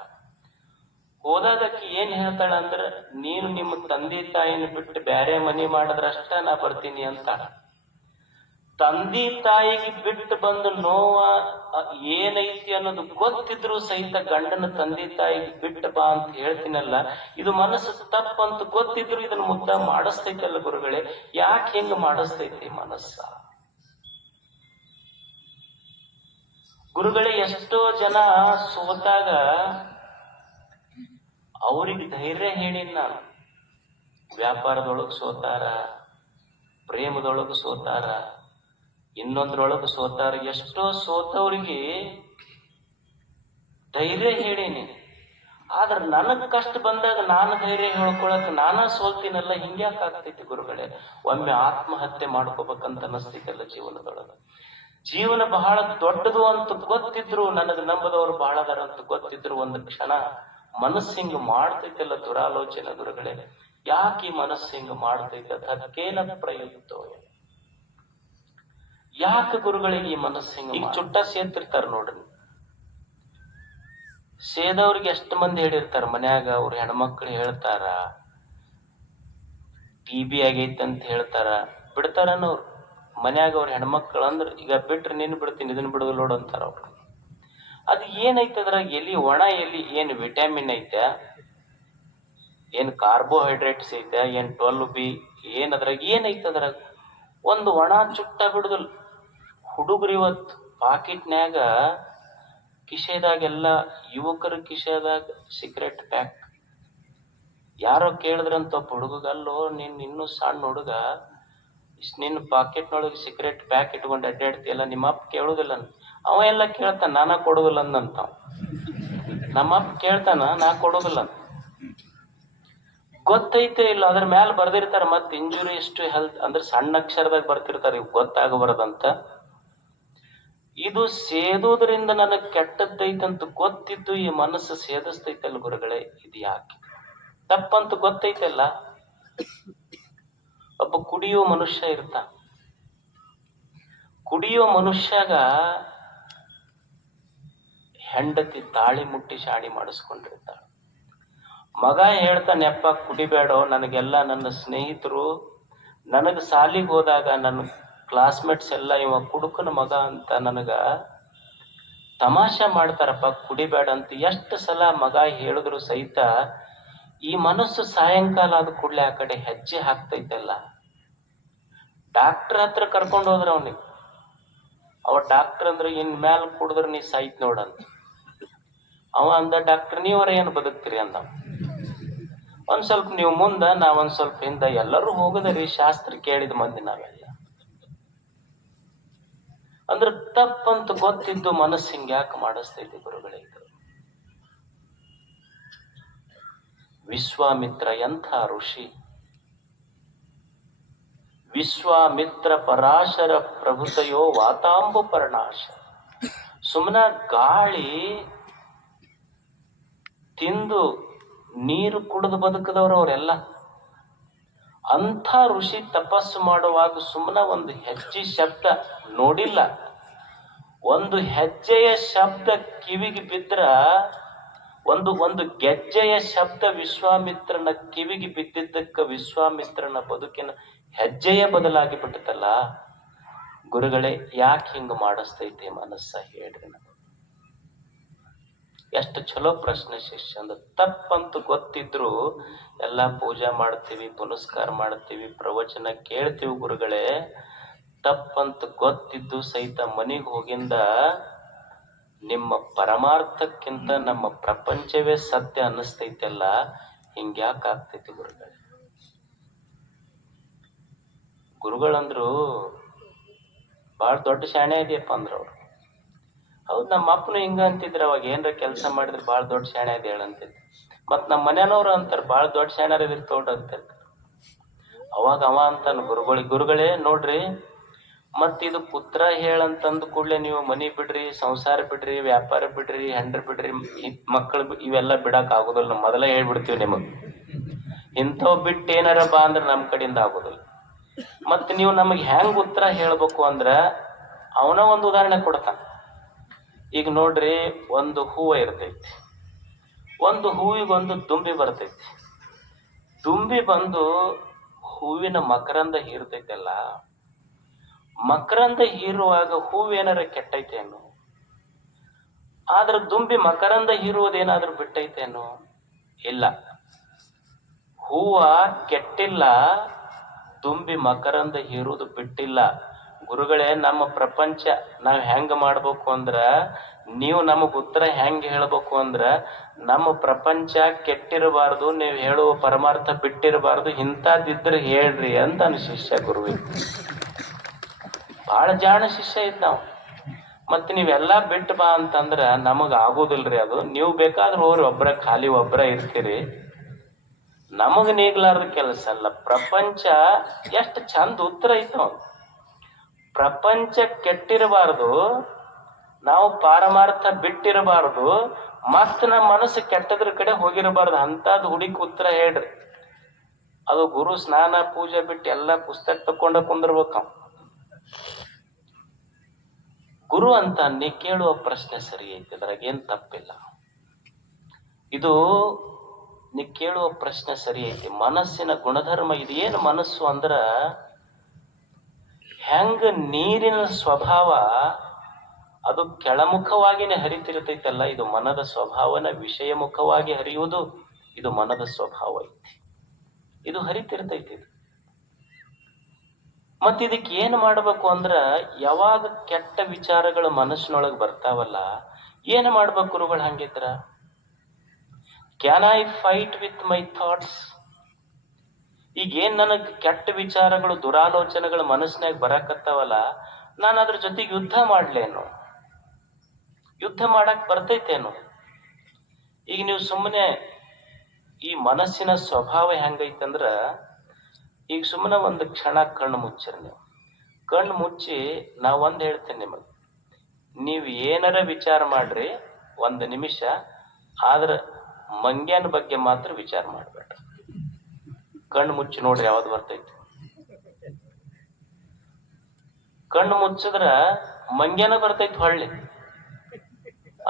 ಹೋದಾಗ ಆಕಿ ಏನ್ ಹೇಳ್ತಾಳ ಅಂದ್ರ, ನೀನು ನಿಮ್ಮ ತಂದೆ ತಾಯಿನ ಬಿಟ್ಟು ಬ್ಯಾರೆ ಮನೆ ಮಾಡಿದ್ರಷ್ಟ ನಾ ಬರ್ತೀನಿ ಅಂತ. ತಂದೆ ತಾಯಿಗೆ ಬಿಟ್ಟು ಬಂದು ನೋವ ಏನೈತಿ ಅನ್ನೋದು ಗೊತ್ತಿದ್ರು ಸಹಿತ ಗಂಡನ ತಂದೆ ತಾಯಿಗೆ ಬಿಟ್ಟು ಬಾ ಅಂತ ಹೇಳ್ತೀನಲ್ಲ, ಇದು ಮನಸ್ಸು ತಪ್ಪಂತ ಗೊತ್ತಿದ್ರು ಇದನ್ನ ಮುದ್ದ ಮಾಡಿಸ್ತೈತಲ್ಲ ಗುರುಗಳೇ. ಯಾಕೆ ಹಿಂಗ ಮಾಡಿಸ್ತೈತಿ ಮನಸ್ಸ? ಗುರುಗಳೇ, ಎಷ್ಟೋ ಜನ ಸೋತಾಗ ಅವ್ರಿಗೆ ಧೈರ್ಯ ಹೇಳಿನ್ ನಾನು. ವ್ಯಾಪಾರದೊಳಗ್ ಸೋತಾರ, ಪ್ರೇಮದೊಳಗ್ ಸೋತಾರ, ಇನ್ನೊಂದ್ರೊಳಗ್ ಸೋತಾರ. ಎಷ್ಟೋ ಸೋತವ್ರಿಗೆ ಧೈರ್ಯ ಹೇಳೀನಿ. ಆದ್ರ ನನಗ್ ಕಷ್ಟ ಬಂದಾಗ ನಾನು ಧೈರ್ಯ ಹೇಳ್ಕೊಳಕ್ ನಾನಾ ಸೋಲ್ತೀನಲ್ಲ, ಹಿಂಗ್ಯಾಕ್ ಆಗ್ತೈತಿ ಗುರುಗಳೇ? ಒಮ್ಮೆ ಆತ್ಮಹತ್ಯೆ ಮಾಡ್ಕೋಬೇಕಂತ ಅನಸ್ತೈತಲ್ಲ ಜೀವನದೊಳಗ. ಜೀವನ ಬಹಳ ದೊಡ್ಡದು ಅಂತ ಗೊತ್ತಿದ್ರು, ನನಗ್ ನಂಬದವ್ರು ಬಹಳ ಅದಾರ ಅಂತ ಗೊತ್ತಿದ್ರು, ಒಂದು ಕ್ಷಣ ಮನಸ್ಸು ಹಿಂಗ ಮಾಡ್ತೈತಲ್ಲ ದುರಾಲೋಚನೆ ಗುರುಗಳೇ. ಯಾಕೆ ಈ ಮನಸ್ಸು ಹಿಂಗ ಮಾಡ್ತೈತೆ? ಅದಕ್ಕೇನ ಪ್ರಯುಕ್ತೋ? ಯಾಕೆ ಗುರುಗಳಿಗೆ ಈ ಮನಸ್ಸು ಹಿಂಗ? ಈಗ ಚುಟ್ಟ ಸೇರ್ತಿರ್ತಾರ ನೋಡ್ರಿ, ಸೇದವ್ರಿಗೆ ಎಷ್ಟು ಮಂದಿ ಹೇಳಿರ್ತಾರ ಮನ್ಯಾಗ. ಅವ್ರ ಹೆಣ್ಮಕ್ಳು ಹೇಳ್ತಾರ, TB ಆಗೈತೆ ಅಂತ ಹೇಳ್ತಾರ, ಬಿಡ್ತಾರನ್ನೋರು ಮನ್ಯಾಗ. ಅವ್ರ ಹೆಣ್ಮಕ್ಳು ಅಂದ್ರ, ಈಗ ಬಿಟ್ರೆ ನೀನ್ ಬಿಡ್ತೀನಿ, ಇದನ್ನ ಬಿಡುದು ನೋಡು ಅಂತಾರ ಅವ್ರು. ಅದು ಏನೈತೆ ಅದ್ರಾಗ? ಎಲಿ ಒಣ ಎಲಿ ಏನ್ ವಿಟಮಿನ್ ಐತೆ, ಏನ್ ಕಾರ್ಬೋಹೈಡ್ರೇಟ್ಸ್ ಐತೆ, ಏನ್ 12B ಏನ್ ಅದ್ರಾಗ ಏನೈತೆ? ಅದ್ರಾಗ ಒಂದು ಒಣ ಚುಟ್ಟ ಬಿಡುದಿಲ್ಲ. ಹುಡುಗರು ಇವತ್ತು ಪಾಕೆಟ್ನ್ಯಾಗ ಕಿಶೆದಾಗೆಲ್ಲ, ಯುವಕರ ಕಿಶೆದಾಗ ಸಿಗರೆಟ್ ಪ್ಯಾಕ್, ಯಾರೋ ಕೇಳಿದ್ರಂತ ಒಬ್ಬ ಹುಡುಗ, ಅಲ್ಲೋ ನೀನ್ ಇನ್ನೂ ಸಣ್ಣ ಹುಡುಗ, ನಿನ್ನ ಪಾಕೆಟ್ನೊಳಗೆ ಸಿಗರೇಟ್ ಪ್ಯಾಕ್ ಇಟ್ಕೊಂಡು ಅಡ್ಡಾಡ್ತಿಯಲ್ಲ, ನಿಮ್ಮ ಅಪ್ಪ ಕೇಳುದಿಲ್ಲ ಅಂತ. ಅವ ಎಲ್ಲ ಕೇಳ್ತಾನ, ನಾನ ಕೊಡುದಿಲ್ಲ ಅಂದಂತ. ನಮ್ಮಪ್ಪ ಕೇಳ್ತಾನ, ನಾ ಕೊಡುದಿಲ್ಲ ಅಂತ. ಗೊತ್ತೈತೆ ಇಲ್ಲ, ಅದ್ರ ಮ್ಯಾಲ ಬರ್ದಿರ್ತಾರ, ಮತ್ ಇಂಜುರೀಸ್ ಟು ಹೆಲ್ತ್ ಅಂದ್ರೆ ಸಣ್ಣ ಅಕ್ಷರದಾಗ ಬರ್ತಿರ್ತಾರ, ಇವ್ ಗೊತ್ತಾಗಬಾರದಂತ. ಇದು ಸೇದುವುದರಿಂದ ನನಗ್ ಕೆಟ್ಟದ್ದೈತಂತ ಗೊತ್ತಿದ್ದು ಈ ಮನಸ್ಸು ಸೇದಿಸ್ತೈತಲ್ಲ ಗುರುಗಳೇ, ಇದು ಯಾಕೆ ತಪ್ಪಂತ ಗೊತ್ತೈತಲ್ಲ. ಒಬ್ಬ ಕುಡಿಯೋ ಮನುಷ್ಯ ಇರ್ತ, ಕುಡಿಯೋ ಮನುಷ್ಯಾಗ ಹೆಂಡತಿ ತಾಳಿ ಮುಟ್ಟಿ ಶಾಣಿ ಮಾಡಿಸ್ಕೊಂಡಿರ್ತಾಳ. ಮಗ ಹೇಳ್ತಾನೆಪ್ಪ ಕುಡಿಬೇಡೋ, ನನಗೆಲ್ಲ ನನ್ನ ಸ್ನೇಹಿತರು ನನಗ ಸಾಲಿಗೆ ಹೋದಾಗ ನನ್ನ ಕ್ಲಾಸ್ಮೇಟ್ಸ್ ಎಲ್ಲ ಇವ ಕುಡುಕನ ಮಗ ಅಂತ ನನಗ ತಮಾಷೆ ಮಾಡ್ತಾರಪ್ಪ, ಕುಡಿಬೇಡ ಅಂತ. ಎಷ್ಟು ಸಲ ಮಗ ಹೇಳಿದ್ರು ಸಹಿತ ಈ ಮನಸ್ಸು ಸಾಯಂಕಾಲ ಆದ ಕೂಡಲೇ ಆ ಕಡೆ ಹೆಜ್ಜೆ ಹಾಕ್ತೈತಲ್ಲ. ಡಾಕ್ಟರ್ ಹತ್ರ ಕರ್ಕೊಂಡು ಹೋದ್ರ ಅವನಿಗೆ, ಅವ ಡಾಕ್ಟರ್ ಅಂದ್ರೆ ಇನ್ ಮ್ಯಾಲ ಕುಡಿದ್ರೆ ನೀ ಸಾಯ್ತ್ ನೋಡಂತ. ಅವ ಅಂದ, ಡಾಕ್ಟರ್ ನೀವರ ಏನು ಬದುಕ್ತೀರಿ ಅಂದ. ಒಂದ್ ಸ್ವಲ್ಪ ನೀವು ಮುಂದ, ನಾವೊಂದ್ ಸ್ವಲ್ಪ ಹಿಂದ, ಎಲ್ಲರೂ ಹೋಗದ್ರಿ ಶಾಸ್ತ್ರ ಕೇಳಿದ ಮಂದಿ ನಾವೆಲ್ಲ. ಅಂದ್ರೆ ತಪ್ಪಂತ ಗೊತ್ತಿದ್ದು ಮನಸ್ಸು ಹಿಂಗ್ಯಾಕೆ ಮಾಡಿಸ್ತೈತಿ ಗುರುಗಳೇ? ಇದು ವಿಶ್ವಾಮಿತ್ರ ಎಂಥ ಋಷಿ, ವಿಶ್ವಾಮಿತ್ರ ಪರಾಶರ ಪ್ರಭುತಯೋ ವಾತಾಂಬು ಪರ್ಣಾಶ. ಸುಮ್ಮನ ಗಾಳಿ ತಿಂದು ನೀರು ಕುಡಿದು ಬದುಕದವ್ರು ಅವರೆಲ್ಲ. ಅಂಥ ಋಷಿ ತಪಸ್ಸು ಮಾಡುವಾಗ ಸುಮ್ಮನ ಒಂದು ಹೆಜ್ಜೆ ಶಬ್ದ ನೋಡಿಲ್ಲ, ಒಂದು ಹೆಜ್ಜೆಯ ಶಬ್ದ ಕಿವಿಗೆ ಬಿದ್ರ, ಒಂದು ಗೆಜ್ಜೆಯ ಶಬ್ದ ವಿಶ್ವಾಮಿತ್ರನ ಕಿವಿಗೆ ಬಿದ್ದಿದ್ದಕ್ಕ ವಿಶ್ವಾಮಿತ್ರನ ಬದುಕಿನ ಹೆಜ್ಜೆಯೇ ಬದಲಾಗಿ ಬಿಟ್ಟತಲ್ಲ. ಗುರುಗಳೇ, ಯಾಕೆ ಹಿಂಗ ಮಾಡಿಸ್ತೈತಿ ಮನಸ್ಸ ಹೇಳ್ರಿ ನಮಗೆ? ಎಷ್ಟು ಚಲೋ ಪ್ರಶ್ನೆ ಶಿಷ್ಯ. ಅಂದ್ರೆ ತಪ್ಪಂತೂ ಗೊತ್ತಿದ್ರು ಎಲ್ಲ ಪೂಜೆ ಮಾಡ್ತೀವಿ, ಪುನಸ್ಕಾರ ಮಾಡ್ತೀವಿ, ಪ್ರವಚನ ಕೇಳ್ತೀವಿ ಗುರುಗಳೇ. ತಪ್ಪಂತ ಗೊತ್ತಿದ್ದು ಸಹಿತ ಮನೆಗೆ ಹೋಗಿಂದ ನಿಮ್ಮ ಪರಮಾರ್ಥಕ್ಕಿಂತ ನಮ್ಮ ಪ್ರಪಂಚವೇ ಸತ್ಯ ಅನ್ನಿಸ್ತೈತೆಲ್ಲ. ಹಿಂಗ್ಯಾಕೆ ಆಗ್ತೈತಿ ಗುರುಗಳೇ? ಗುರುಗಳಂದ್ರು ಬಹಳ ದೊಡ್ಡ ಶಾಣೆ ಇದೆಯಪ್ಪ ಅಂದ್ರ ಅವ್ರು. ಹೌದು, ನಮ್ಮ ಅಪ್ಪನು ಹಿಂಗ ಅಂತಿದ್ರು, ಅವಾಗ ಏನ್ರ ಕೆಲಸ ಮಾಡಿದ್ರೆ ಬಾಳ ದೊಡ್ಡ ಶಾಣೆ ಅದ ಹೇಳಂತಿದ್ರು. ಮತ್ ನಮ್ಮ ಮನೆಯವ್ರು ಅಂತಾರ, ಬಾಳ ದೊಡ್ಡ ಶಾಣ್ಯಾರ ಇದ್ರ ತೋಟ ಅಂತಿರ್ತಾರ. ಅವಾಗ ಅವ ಅಂತಾನ ಗುರುಗಳೇ ನೋಡ್ರಿ, ಮತ್ ಇದು ಪುತ್ರ ಹೇಳಂತಂದ ಕೂಡ್ಲೆ ನೀವು ಮನಿ ಬಿಡ್ರಿ, ಸಂಸಾರ ಬಿಡ್ರಿ, ವ್ಯಾಪಾರ ಬಿಡ್ರಿ, ಹೆಂಡ್ರ ಬಿಡ್ರಿ, ಮಕ್ಕಳು ಇವೆಲ್ಲ ಬಿಡಕ್ ಆಗುದಿಲ್ಲ. ಮೊದಲೇ ಹೇಳ್ಬಿಡ್ತೀವಿ ನಿಮಗ್, ಇಂಥವ್ ಬಿಟ್ಟು ಏನಾರ ಬಾ ಅಂದ್ರೆ ನಮ್ ಕಡೆಯಿಂದ ಆಗುದಿಲ್ಲ. ಮತ್ ನೀವು ನಮಗ್ ಹೆಂಗ್ ಉತ್ತರ ಹೇಳ್ಬೇಕು ಅಂದ್ರ ಅವನ ಒಂದು ಉದಾಹರಣೆ ಕೊಡ್ತಾನ. ಈಗ ನೋಡ್ರಿ, ಒಂದು ಹೂವ ಇರ್ತೈತಿ, ಒಂದು ಹೂವಿಗೊಂದು ದುಂಬಿ ಬರ್ತೈತಿ. ದುಂಬಿ ಬಂದು ಹೂವಿನ ಮಕರಂದ ಹೀರ್ತೈತಲ್ಲ, ಮಕರಂದ ಹೀರುವಾಗ ಹೂವೇನಾರ ಕೆಟ್ಟೈತೇನು? ಆದ್ರ ದುಂಬಿ ಮಕರಂದ ಹೀರುವುದೇನಾದ್ರೂ ಬಿಟ್ಟೈತೇನು? ಇಲ್ಲ, ಹೂವ ಕೆಟ್ಟಿಲ್ಲ, ದುಂಬಿ ಮಕರಂದ ಹೀರುವುದು ಬಿಟ್ಟಿಲ್ಲ. ಗುರುಗಳೇ, ನಮ್ಮ ಪ್ರಪಂಚ ನಾವ್ ಹೆಂಗ ಮಾಡ್ಬೇಕು ಅಂದ್ರ, ನೀವು ನಮಗ್ ಉತ್ತರ ಹೆಂಗ್ ಹೇಳ್ಬೇಕು ಅಂದ್ರ, ನಮ್ಮ ಪ್ರಪಂಚ ಕೆಟ್ಟಿರಬಾರ್ದು, ನೀವು ಹೇಳುವ ಪರಮಾರ್ಥ ಬಿಟ್ಟಿರಬಾರ್ದು, ಇಂಥದ್ದಿದ್ರೆ ಹೇಳ್ರಿ ಅಂತ ನನ್ನ ಶಿಷ್ಯ ಗುರುವಿ. ಬಹಳ ಜಾಣ ಶಿಷ್ಯ ಇದ್ದ ನಾವು. ಮತ್ ನೀವೆಲ್ಲಾ ಬಿಟ್ಟು ಬಾ ಅಂತಂದ್ರ ನಮಗ್ ಆಗುದಿಲ್ರಿ ಅದು. ನೀವು ಬೇಕಾದ್ರೆ ಹೋಗ್ರಿ, ಒಬ್ರ ಖಾಲಿ ಒಬ್ರ ಇರ್ತೀರಿ, ನಮಗ್ ನೀಗ್ಲಾರ್ದ ಕೆಲಸ ಅಲ್ಲ. ಪ್ರಪಂಚ ಎಷ್ಟು ಚಂದ ಉತ್ತರ ಐತ. ಪ್ರಪಂಚ ಕೆಟ್ಟಿರಬಾರ್ದು, ನಾವು ಪಾರಮಾರ್ಥ ಬಿಟ್ಟಿರಬಾರ್ದು, ಮತ್ ನಮ್ಮ ಮನಸ್ಸು ಕೆಟ್ಟದ್ರ ಕಡೆ ಹೋಗಿರಬಾರ್ದು. ಅಂತದ್ ಹುಡುಕಿ ಉತ್ತರ ಹೇಳ್ರಿ. ಅದು ಗುರು ಸ್ನಾನ ಪೂಜೆ ಬಿಟ್ಟು ಎಲ್ಲಾ ಪುಸ್ತಕ ತಕೊಂಡ ಕುಂದಿರ್ಬೇಕ. ಗುರು ಅಂತ ನೀ ಕೇಳುವ ಪ್ರಶ್ನೆ ಸರಿ ಐತಿ, ಅದ್ರಾಗ ಏನ್ ತಪ್ಪಿಲ್ಲ. ಇದು ನೀ ಕೇಳುವ ಪ್ರಶ್ನೆ ಸರಿ ಐತಿ. ಮನಸ್ಸಿನ ಗುಣಧರ್ಮ ಇದು. ಏನು ಮನಸ್ಸು ಅಂದ್ರ, ಹೆಂಗ ನೀರಿನ ಸ್ವಭಾವ ಅದು ಕೆಳಮುಖವಾಗಿನೇ ಹರಿತಿರ್ತೈತಲ್ಲ, ಇದು ಮನದ ಸ್ವಭಾವನ ವಿಷಯಮುಖವಾಗಿ ಹರಿಯುವುದು ಇದು ಮನದ ಸ್ವಭಾವ ಐತಿ. ಇದು ಹರಿತಿರ್ತೈತಿ ಇದು. ಮತ್ ಇದಕ್ಕೆ ಏನ್ ಮಾಡ್ಬೇಕು ಅಂದ್ರ, ಯಾವಾಗ ಕೆಟ್ಟ ವಿಚಾರಗಳು ಮನಸ್ಸಿನೊಳಗೆ ಬರ್ತಾವಲ್ಲ, ಏನ್ ಮಾಡ್ಬೇಕು ಗುರುಗಳು? ಹಂಗಿದ್ರ can I fight with my thoughts? ಈಗ ಏನ್ ನನಗ್ ಕೆಟ್ಟ ವಿಚಾರಗಳು ದುರಾಲೋಚನೆಗಳು ಮನಸ್ಸಿನಾಗ ಬರಾಕತ್ತಾವಲ್ಲ, ನಾನು ಅದ್ರ ಜೊತೆಗೆ ಯುದ್ಧ ಮಾಡ್ಲೇನು? ಯುದ್ಧ ಮಾಡಕ್ ಬರ್ತೈತೇನು? ಈಗ ನೀವು ಸುಮ್ಮನೆ ಈ ಮನಸ್ಸಿನ ಸ್ವಭಾವ ಹೆಂಗೈತಂದ್ರ, ಈಗ ಸುಮ್ಮನೆ ಒಂದು ಕ್ಷಣ ಕಣ್ಣು ಮುಚ್ಚಿರಿ. ನೀವು ಕಣ್ಣು ಮುಚ್ಚಿ ನಾ ಒಂದ್ ಹೇಳ್ತೇನೆ ನಿಮಗೆ, ನೀವು ಏನಾರ ವಿಚಾರ ಮಾಡ್ರಿ 1 ನಿಮಿಷ, ಆದ್ರ ಮಂಗ್ಯನ ಬಗ್ಗೆ ಮಾತ್ರ ವಿಚಾರ ಮಾಡ್ಬೇಡ್ರಿ. ಕಣ್ಣು ಮುಚ್ಚಿ ನೋಡ್ರಿ ಯಾವ್ದು ಬರ್ತೈತಿ. ಕಣ್ಣು ಮುಚ್ಚಿದ್ರ ಮಂಗ್ಯನ ಬರ್ತೈತಿ ಹೊಳ್ಳಿ.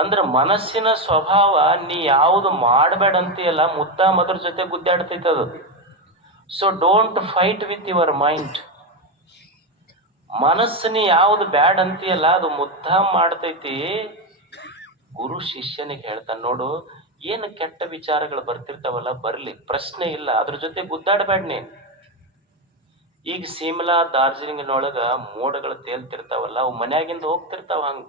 ಅಂದ್ರ ಮನಸ್ಸಿನ ಸ್ವಭಾವ ನೀ ಯಾವುದು ಮಾಡಬೇಡ ಅಂತೀಯಲ್ಲ, ಮುದ್ದಾಂ ಅದ್ರ ಜೊತೆ ಗುದ್ದಾಡ್ತೈತಿ ಅದು. So don't fight with your mind. ಮನಸ್ಸಿನ ಯಾವ್ದು ಬ್ಯಾಡ್ ಅಂತೀಯಲ್ಲ ಅದು ಮುದ್ದಾಂ ಮಾಡ್ತೈತಿ. ಗುರು ಶಿಷ್ಯನಿಗೆ ಹೇಳ್ತಾನೆ, ನೋಡು ಏನು ಕೆಟ್ಟ ವಿಚಾರಗಳು ಬರ್ತಿರ್ತಾವಲ್ಲ, ಬರ್ಲಿ, ಪ್ರಶ್ನೆ ಇಲ್ಲ, ಅದ್ರ ಜೊತೆ ಗುದ್ದಾಡಬೇಡ ನೀನ್. ಈಗ ಸಿಮ್ಲಾ ದಾರ್ಜಿಲಿಂಗಿನೊಳಗ ಮೋಡಗಳು ತೇಲ್ತಿರ್ತಾವಲ್ಲ, ಅವು ಮನ್ಯಾಗಿಂದ ಹೋಗ್ತಿರ್ತಾವ. ಹಂಗ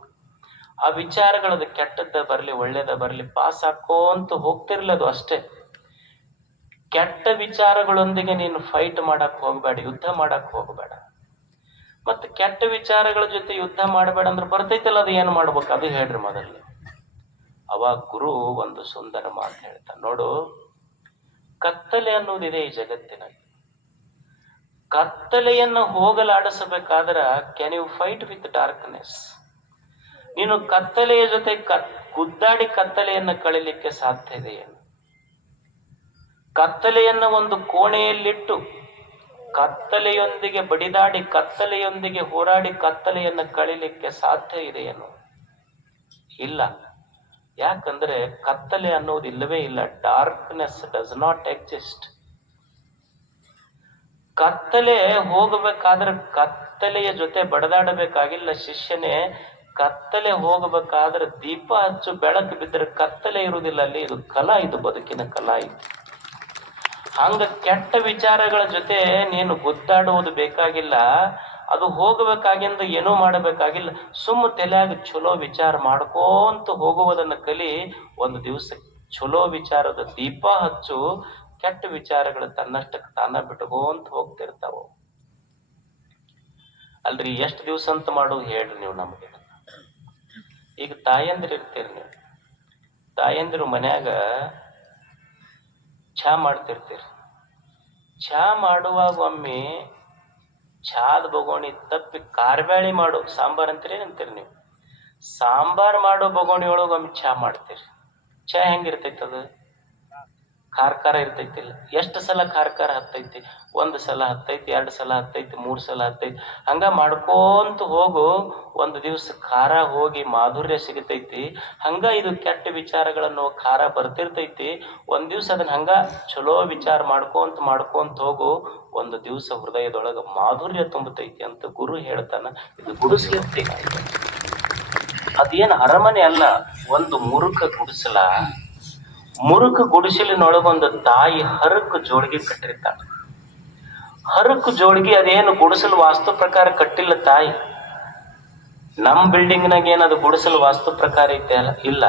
ಆ ವಿಚಾರಗಳದು ಕೆಟ್ಟದ್ದ ಬರ್ಲಿ ಒಳ್ಳೇದ ಬರ್ಲಿ ಪಾಸ್ ಹಾಕೋಂತ ಹೋಗ್ತಿರ್ಲಿ, ಅದು ಅಷ್ಟೇ. ಕೆಟ್ಟ ವಿಚಾರಗಳೊಂದಿಗೆ ನೀನು ಫೈಟ್ ಮಾಡಕ್ ಹೋಗ್ಬೇಡ, ಯುದ್ಧ ಮಾಡಕ್ ಹೋಗ್ಬೇಡ. ಮತ್ತೆ ಕೆಟ್ಟ ವಿಚಾರಗಳ ಜೊತೆ ಯುದ್ಧ ಮಾಡಬೇಡ ಅಂದ್ರೆ ಬರ್ತೈತಲ್ಲ, ಅದು ಏನ್ ಮಾಡ್ಬೇಕು ಅದು ಹೇಳ್ರಿ ಮೊದಲು. ಅವಾಗ ಗುರು ಒಂದು ಸುಂದರ ಮಾತು ಹೇಳ್ತಾನೆ, ನೋಡು ಕತ್ತಲೆ ಅನ್ನೋದಿದೆ ಈ ಜಗತ್ತಿನಲ್ಲಿ. ಕತ್ತಲೆಯನ್ನು ಹೋಗಲಾಡಿಸಬೇಕಾದ್ರ can you fight with darkness? ನೀನು ಕತ್ತಲೆಯ ಜೊತೆ ಗುದ್ದಾಡಿ ಕತ್ತಲೆಯನ್ನು ಕಳಿಲಿಕ್ಕೆ ಸಾಧ್ಯ ಇದೆಯೇನು? ಕತ್ತಲೆಯನ್ನ ಒಂದು ಕೋಣೆಯಲ್ಲಿಟ್ಟು ಕತ್ತಲೆಯೊಂದಿಗೆ ಬಡಿದಾಡಿ ಕತ್ತಲೆಯೊಂದಿಗೆ ಹೋರಾಡಿ ಕತ್ತಲೆಯನ್ನು ಕಳಿಲಿಕ್ಕೆ ಸಾಧ್ಯ ಇದೆಯೇನು? ಇಲ್ಲ. ಯಾಕಂದ್ರೆ ಕತ್ತಲೆ ಅನ್ನೋದು ಇಲ್ಲವೇ ಇಲ್ಲ. Darkness does not exist. ಕತ್ತಲೆ ಹೋಗಬೇಕಾದ್ರೆ ಕತ್ತಲೆಯ ಜೊತೆ ಬಡದಾಡಬೇಕಾಗಿಲ್ಲ ಶಿಷ್ಯನೇ. ಕತ್ತಲೆ ಹೋಗಬೇಕಾದ್ರೆ ದೀಪ ಹಚ್ಚು, ಬೆಳಕು ಬಿದ್ದರೆ ಕತ್ತಲೆ ಇರುವುದಿಲ್ಲ ಅಲ್ಲಿ. ಇದು ಕಲಾ, ಇದು ಬದುಕಿನ ಕಲಾ ಇದು. ಹಂಗ ಕೆಟ್ಟ ವಿಚಾರಗಳ ಜೊತೆ ನೀನು ಗುದ್ದಾಡುವುದು ಬೇಕಾಗಿಲ್ಲ. ಅದು ಹೋಗಬೇಕಾಗಿಂದ ಏನೂ ಮಾಡಬೇಕಾಗಿಲ್ಲ. ಸುಮ್ಮ ತಲೆಯಾಗ ಚಲೋ ವಿಚಾರ ಮಾಡ್ಕೋಂತ ಹೋಗುವುದನ್ನ ಕಲಿ. ಒಂದು ದಿವಸ ಚಲೋ ವಿಚಾರದ ದೀಪ ಹಚ್ಚು, ಕೆಟ್ಟ ವಿಚಾರಗಳು ತನ್ನಷ್ಟಕ್ಕೆ ತಾನ ಬಿಟ್ಕೋಂತ ಹೋಗ್ತಿರ್ತಾವ. ಅಲ್ರಿ ಎಷ್ಟು ದಿವಸ ಅಂತ ಮಾಡೋದು ಹೇಳ್ರಿ ನೀವು ನಮಗೆ. ಈಗ ತಾಯಂದಿರು ಇರ್ತೀರಿ ನೀವು, ತಾಯಂದಿರು ಮನ್ಯಾಗ ಚಹಾ ಮಾಡ್ತಿರ್ತೀರಿ. ಚಹಾ ಮಾಡುವಾಗ ಒಮ್ಮೆ ಚಾದ ಬಗೋಣಿ ತಪ್ಪಿ ಕಾರ್ಬ್ಯಾಳಿ ಮಾಡೋ ಸಾಂಬಾರ್ ಅಂತೀರಿ ಅಂತೀರಿ ನೀವು. ಸಾಂಬಾರ್ ಮಾಡೋ ಬಗೋಣಿ ಒಳಗೆ ಒಮ್ಮೆ ಚಹಾ ಮಾಡ್ತೀರಿ. ಚಹಾ ಹೆಂಗಿರ್ತೈತಿ? ಅದು ಖಾರ ಇರ್ತೈತಿಲ್ಲ. ಎಷ್ಟು ಸಲ ಖಾರ ಹತ್ತೈತಿ? 1 ಸಲ ಹತ್ತೈತಿ, 2 ಸಲ ಹತ್ತೈತಿ, 3 ಸಲ ಹತ್ತೈತಿ. ಹಂಗ ಮಾಡ್ಕೋಂತ ಹೋಗು. ಒಂದು ದಿವಸ ಖಾರ ಹೋಗಿ ಮಾಧುರ್ಯ ಸಿಗತೈತಿ. ಹಂಗ ಇದು ಕೆಟ್ಟ ವಿಚಾರಗಳನ್ನು ಖಾರ ಬರ್ತಿರ್ತೈತಿ. ಒಂದ್ ದಿವ್ಸ ಅದನ್ನ ಹಂಗ ಚಲೋ ವಿಚಾರ ಮಾಡ್ಕೋಂತ ಹೋಗು. ಒಂದು ದಿವಸ ಹೃದಯದೊಳಗ ಮಾಧುರ್ಯ ತುಂಬತೈತಿ ಅಂತ ಗುರು ಹೇಳ್ತಾನ. ಇದು ಗುಡಿಸ್ಲಿರ್ತಿ. ಅದೇನು ಅರಮನೆ ಅಲ್ಲ, ಒಂದು ಮುರುಕ ಗುಡಿಸಲ. ಮುರುಕ ಗುಡಿಸಲಿನೊಳಗೊಂದು ತಾಯಿ ಹರಕು ಜೋಳಿಗೆ ಕಟ್ಟಿರ್ತಾಳ. ಹರಕು ಜೋಳಿಗೆ ಅದೇನು ಗುಡಿಸಲು ವಾಸ್ತು ಪ್ರಕಾರ ಕಟ್ಟಿಲ್ಲ ತಾಯಿ. ನಮ್ ಬಿಲ್ಡಿಂಗ್ನಾಗ ಏನದು ಗುಡಿಸಲು ವಾಸ್ತು ಪ್ರಕಾರ ಐತೆ ಅಲ್ಲ, ಇಲ್ಲ.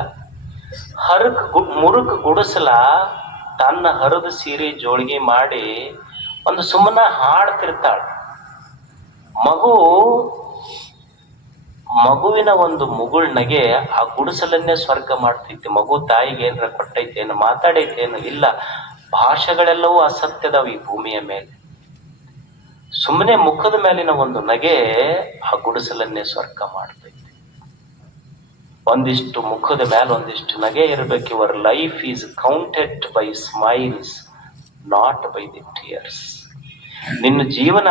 ಮುರುಕ ಗುಡಿಸಲ ತನ್ನ ಹರಿದ ಸೀರೆ ಜೋಳಿಗೆ ಮಾಡಿ ಒಂದು ಸುಮ್ಮನ ಹಾಡ್ತಿರ್ತಾಳ. ಮಗುವಿನ ಒಂದು ಮುಗುಳ್ನಗೆ ಆ ಗುಡಿಸಲನ್ನೇ ಸ್ವರ್ಗ ಮಾಡ್ತೈತಿ. ಮಗು ತಾಯಿಗೆ ಏನಾರ ಕೊಟ್ಟೈತೇನು, ಮಾತಾಡೈತೇನು? ಇಲ್ಲ. ಭಾಷೆಗಳೆಲ್ಲವೂ ಅಸತ್ಯದವು ಈ ಭೂಮಿಯ ಮೇಲೆ. ಸುಮ್ಮನೆ ಮುಖದ ಮೇಲಿನ ಒಂದು ನಗೆ ಆ ಗುಡಿಸಲನ್ನೇ ಸ್ವರ್ಗ ಮಾಡ್ತೈತಿ. ಒಂದಿಷ್ಟು ಮುಖದ ಮೇಲೆ ಒಂದಿಷ್ಟು ನಗೆ ಇರಬೇಕು. Your life is counted by smiles, not by the tears. ನಿನ್ನ ಜೀವನ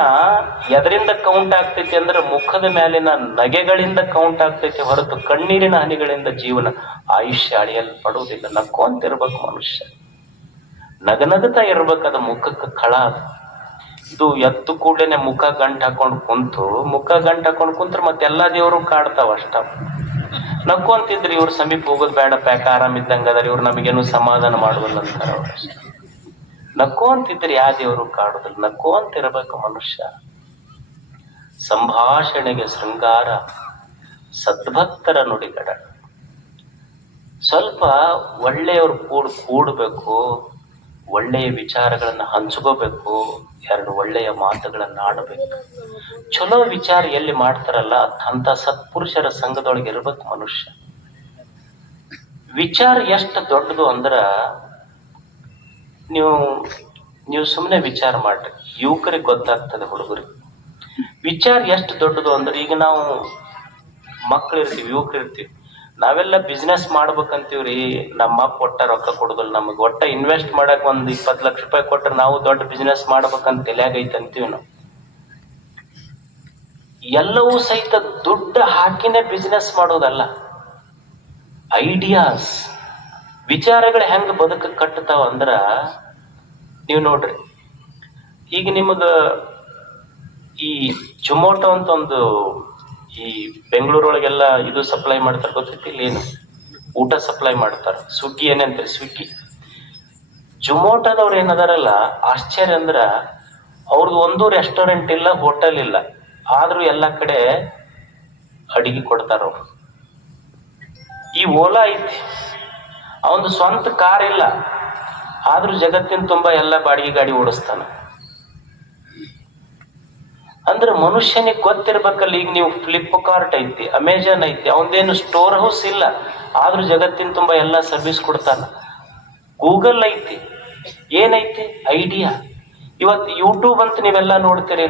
ಎದರಿಂದ ಕೌಂಟ್ ಆಗ್ತೈತಿ ಅಂದ್ರೆ ಮುಖದ ಮೇಲಿನ ನಗೆಗಳಿಂದ ಕೌಂಟ್ ಆಗ್ತೈತಿ ಹೊರತು ಕಣ್ಣೀರಿನ ಹನಿಗಳಿಂದ ಜೀವನ ಆಯುಷ್ಯ ಅಳಿಯಲ್ಪಡುವುದಿಲ್ಲ. ನಕ್ಕೊಂತಿರ್ಬೇಕು ಮನುಷ್ಯ, ನಗನಗತಾ ಇರ್ಬೇಕದ ಮುಖಕ್ಕೆ ಕಳ. ಇದು ಎದ್ದು ಕೂಡಲೇ ಮುಖ ಗಂಟು ಹಾಕೊಂಡು ಕುಂತ್ರೆ ಮತ್ತೆಲ್ಲಾ ದೇವರು ಕಾಡ್ತಾವ ಅಷ್ಟ. ನಕ್ಕೊಂತಿದ್ರಿ ಇವ್ರ ಸಮೀಪ ಹೋಗೋದ್ ಬೇಡಪ್ಪ, ಯಾಕೆ ಆರಾಮಿದ್ದಂಗ ಅದಾರ ಇವ್ರು, ನಮಗೇನು ಸಮಾಧಾನ ಮಾಡುವಲ್ಲ ಅಂತಾರ ಅವ್ರ. ನಕ್ಕೊಂತಿದ್ರಿ ಯಾ ದೇವರು ಕಾಡುದಿಲ್ಲ. ನಕ್ಕೊಂತಿರ್ಬೇಕು ಮನುಷ್ಯ. ಸಂಭಾಷಣೆಗೆ ಶೃಂಗಾರ, ಸದ್ಭಕ್ತರ ನುಡಿಗಡ. ಸ್ವಲ್ಪ ಒಳ್ಳೆಯವ್ರು ಕೂಡಬೇಕು, ಒಳ್ಳೆಯ ವಿಚಾರಗಳನ್ನ ಹಂಚ್ಕೋಬೇಕು, ಎರಡು ಒಳ್ಳೆಯ ಮಾತುಗಳನ್ನ ಆಡಬೇಕು. ಚಲೋ ವಿಚಾರ ಎಲ್ಲಿ ಮಾಡ್ತಾರಲ್ಲ ಅಂತ ಸತ್ಪುರುಷರ ಸಂಘದೊಳಗೆ ಇರ್ಬೇಕು ಮನುಷ್ಯ. ವಿಚಾರ ಎಷ್ಟು ದೊಡ್ಡದು ಅಂದ್ರ ನೀವು ಸುಮ್ಮನೆ ವಿಚಾರ ಮಾಡ್ರಿ, ಯುವಕರಿಗೆ ಗೊತ್ತಾಗ್ತದೆ, ಹುಡುಗರಿಗೆ ವಿಚಾರ ಎಷ್ಟು ದೊಡ್ಡದು ಅಂದ್ರೆ, ಈಗ ನಾವು ಮಕ್ಕಳಿರ್ತೀವಿ, ಯುವಕರಿರ್ತೀವಿ, ನಾವೆಲ್ಲ ಬಿಸ್ನೆಸ್ ಮಾಡ್ಬೇಕಂತೀವ್ರಿ. ನಮ್ಮ ಅಪ್ಪ ಒಟ್ಟ ರೊಕ್ಕ ಕೊಡುದಿಲ್ಲ ನಮಗೆ, ಒಟ್ಟ ಇನ್ವೆಸ್ಟ್ ಮಾಡಕ್ ಒಂದ್ 20 ಲಕ್ಷ ರೂಪಾಯಿ ಕೊಟ್ರೆ ನಾವು ದೊಡ್ಡ ಬಿಸ್ನೆಸ್ ಮಾಡ್ಬೇಕಂತ ತಲೆಯಾಗೈತೆ ಅಂತೀವಿ ನಾವು. ಎಲ್ಲವೂ ಸಹಿತ ದುಡ್ಡು ಹಾಕಿನೇ ಬಿಸ್ನೆಸ್ ಮಾಡೋದಲ್ಲ. ಐಡಿಯಾಸ್, ವಿಚಾರಗಳು ಹೆಂಗ ಬದುಕ ಕಟ್ಟತಾವ ಅಂದ್ರ, ನೀವು ನೋಡ್ರಿ, ಈಗ ನಿಮಗ ಈ ಜೊಮೊಟೊ ಅಂತ ಒಂದು ಈ ಬೆಂಗಳೂರೊಳಗೆಲ್ಲ ಇದು ಸಪ್ಲೈ ಮಾಡ್ತಾರೆ, ಗೊತ್ತೈತಿ? ಇಲ್ಲಿ ಏನು ಊಟ ಸಪ್ಲೈ ಮಾಡ್ತಾರೆ, ಸ್ವಿಗ್ಗಿ ಏನಂತಾರೆ, ಸ್ವಿಗ್ಗಿ. ಜೊಮೊಟೊದವ್ರು ಏನದಾರಲ್ಲ, ಆಶ್ಚರ್ಯ ಅಂದ್ರ ಅವ್ರದ್ದು ಒಂದು ರೆಸ್ಟೋರೆಂಟ್ ಇಲ್ಲ, ಹೋಟೆಲ್ ಇಲ್ಲ, ಆದ್ರೂ ಎಲ್ಲ ಕಡೆ ಅಡಿಗೆ ಕೊಡ್ತಾರ ಅವ್ರು. ಈ ಓಲಾ ಐತಿ, ಅವಂದು ಸ್ವಂತ ಕಾರ್ ಇಲ್ಲ, ಆದ್ರೂ ಜಗತ್ತಿನ ತುಂಬಾ ಎಲ್ಲ ಬಾಡಿಗೆ ಗಾಡಿ ಓಡಿಸ್ತಾನ. ಅಂದ್ರೆ ಮನುಷ್ಯನಿಗೆ ಗೊತ್ತಿರ್ಬೇಕಲ್ಲ. ಈಗ ನೀವು ಫ್ಲಿಪ್ಕಾರ್ಟ್ ಐತಿ, ಅಮೆಜಾನ್ ಐತಿ, ಅವಂದೇನು ಸ್ಟೋರ್ ಹೌಸ್ ಇಲ್ಲ, ಆದ್ರೂ ಜಗತ್ತಿನ ತುಂಬಾ ಎಲ್ಲ ಸರ್ವಿಸ್ ಕೊಡ್ತಾನ. ಗೂಗಲ್ ಐತಿ, ಏನೈತಿ? ಐಡಿಯಾ. ಇವತ್ತು ಯೂಟ್ಯೂಬ್ ಅಂತ ನೀವೆಲ್ಲ ನೋಡ್ತೀರಿ.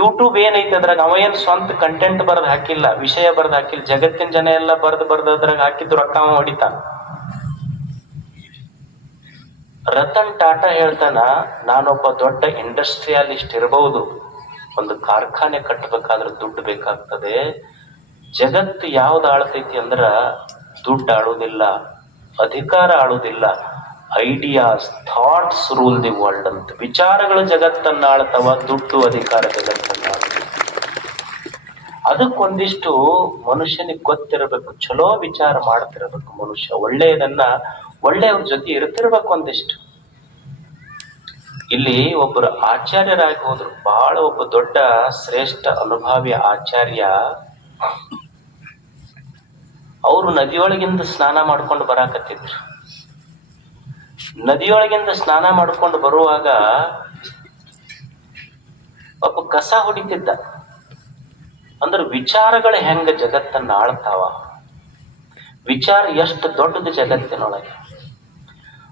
ಯೂಟ್ಯೂಬ್ ಏನೈತಿ ಅದ್ರಾಗ? ಅವ ಏನ್ ಸ್ವಂತ ಕಂಟೆಂಟ್ ಬರೆದು ಹಾಕಿಲ್ಲ, ವಿಷಯ ಬರೆದು ಹಾಕಿಲ್ಲ, ಜಗತ್ತಿನ ಜನ ಎಲ್ಲ ಬರ್ದು ಅದ್ರಾಗ ಹಾಕಿದ್ದು ರೊಕ್ಕ ಅವ ಹೊಡಿತಾನ. ರತನ್ ಟಾಟಾ ಹೇಳ್ತಾನ, ನಾನೊಬ್ಬ ದೊಡ್ಡ ಇಂಡಸ್ಟ್ರಿಯಲಿಸ್ಟ್ ಇರಬಹುದು, ಒಂದು ಕಾರ್ಖಾನೆ ಕಟ್ಟಬೇಕಾದ್ರೆ ದುಡ್ಡು ಬೇಕಾಗ್ತದೆ. ಜಗತ್ತು ಯಾವ್ದು ಆಳ್ತೈತಿ ಅಂದ್ರ ದುಡ್ಡು ಆಳುವುದಿಲ್ಲ, ಅಧಿಕಾರ ಆಳುವುದಿಲ್ಲ, ideas, thoughts rule the world ಅಂತ. ವಿಚಾರಗಳು ಜಗತ್ತನ್ನ ಆಳ್ತಾವ, ದುಡ್ಡು ಅಧಿಕಾರ ಜಗತ್ತನ್ನ ಆಳ್ತಾವ. ಅದಕ್ಕೊಂದಿಷ್ಟು ಮನುಷ್ಯನಿಗೆ ಗೊತ್ತಿರಬೇಕು, ಚಲೋ ವಿಚಾರ ಮಾಡ್ತಿರ್ಬೇಕು ಮನುಷ್ಯ, ಒಳ್ಳೆಯವ್ರ ಜೊತೆ ಇರ್ತಿರ್ಬೇಕು ಒಂದಿಷ್ಟು. ಇಲ್ಲಿ ಒಬ್ಬರು ಆಚಾರ್ಯರಾಗಿ ಹೋದ್ರು, ಬಹಳ ಒಬ್ಬ ದೊಡ್ಡ ಶ್ರೇಷ್ಠ ಅನುಭಾವಿ ಆಚಾರ್ಯ. ಅವರು ನದಿಯೊಳಗಿಂದ ಸ್ನಾನ ಮಾಡ್ಕೊಂಡು ಬರಾಕತ್ತಿದ್ರು. ನದಿಯೊಳಗಿಂದ ಸ್ನಾನ ಮಾಡ್ಕೊಂಡು ಬರುವಾಗ ಒಬ್ಬ ಕಸ ಹೊಡಿತಿದ್ದ. ಅಂದ್ರೆ ವಿಚಾರಗಳು ಹೆಂಗ ಜಗತ್ತನ್ನ ಆಳ್ತಾವ, ವಿಚಾರ ಎಷ್ಟು ದೊಡ್ಡದು ಜಗತ್ತಿನೊಳಗೆ.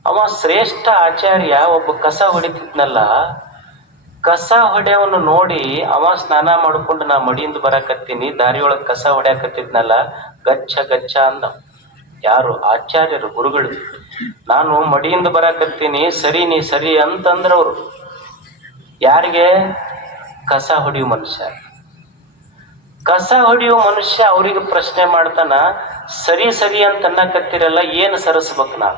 ಅವ ಶ್ರೇಷ್ಠ ಆಚಾರ್ಯ ಒಬ್ಬ ಕಸ ಹೊಡಿತಿದ್ನಲ್ಲ, ಕಸ ಹೊಡೆಯವನು ನೋಡಿ ಅವ ಸ್ನಾನ ಮಾಡ್ಕೊಂಡು ನಾ ಮಡಿಯಿಂದ ಬರಾಕತ್ತೀನಿ, ದಾರಿಯೊಳಗೆ ಕಸ ಹೊಡ್ಯಾಕತ್ತಿದ್ನಲ್ಲ, ಗಚ್ಚ ಗಚ್ಚ ಅಂದ. ಯಾರು? ಆಚಾರ್ಯರು, ಗುರುಗಳು. ನಾನು ಮಡಿಯಿಂದ ಬರಾಕತ್ತೀನಿ, ಸರಿ ನೀ ಸರಿ ಅಂತಂದ್ರವ್ರು. ಯಾರಿಗೆ? ಕಸ ಹೊಡೆಯುವ ಮನುಷ್ಯ. ಕಸ ಹೊಡೆಯುವ ಮನುಷ್ಯ ಅವ್ರಿಗೆ ಪ್ರಶ್ನೆ ಮಾಡ್ತಾನ, ಸರಿ ಸರಿ ಅಂತ ಅನ್ನಕತ್ತಿರಲ್ಲ, ಏನು ಸರಿಸ್ಬೇಕು ನಾ?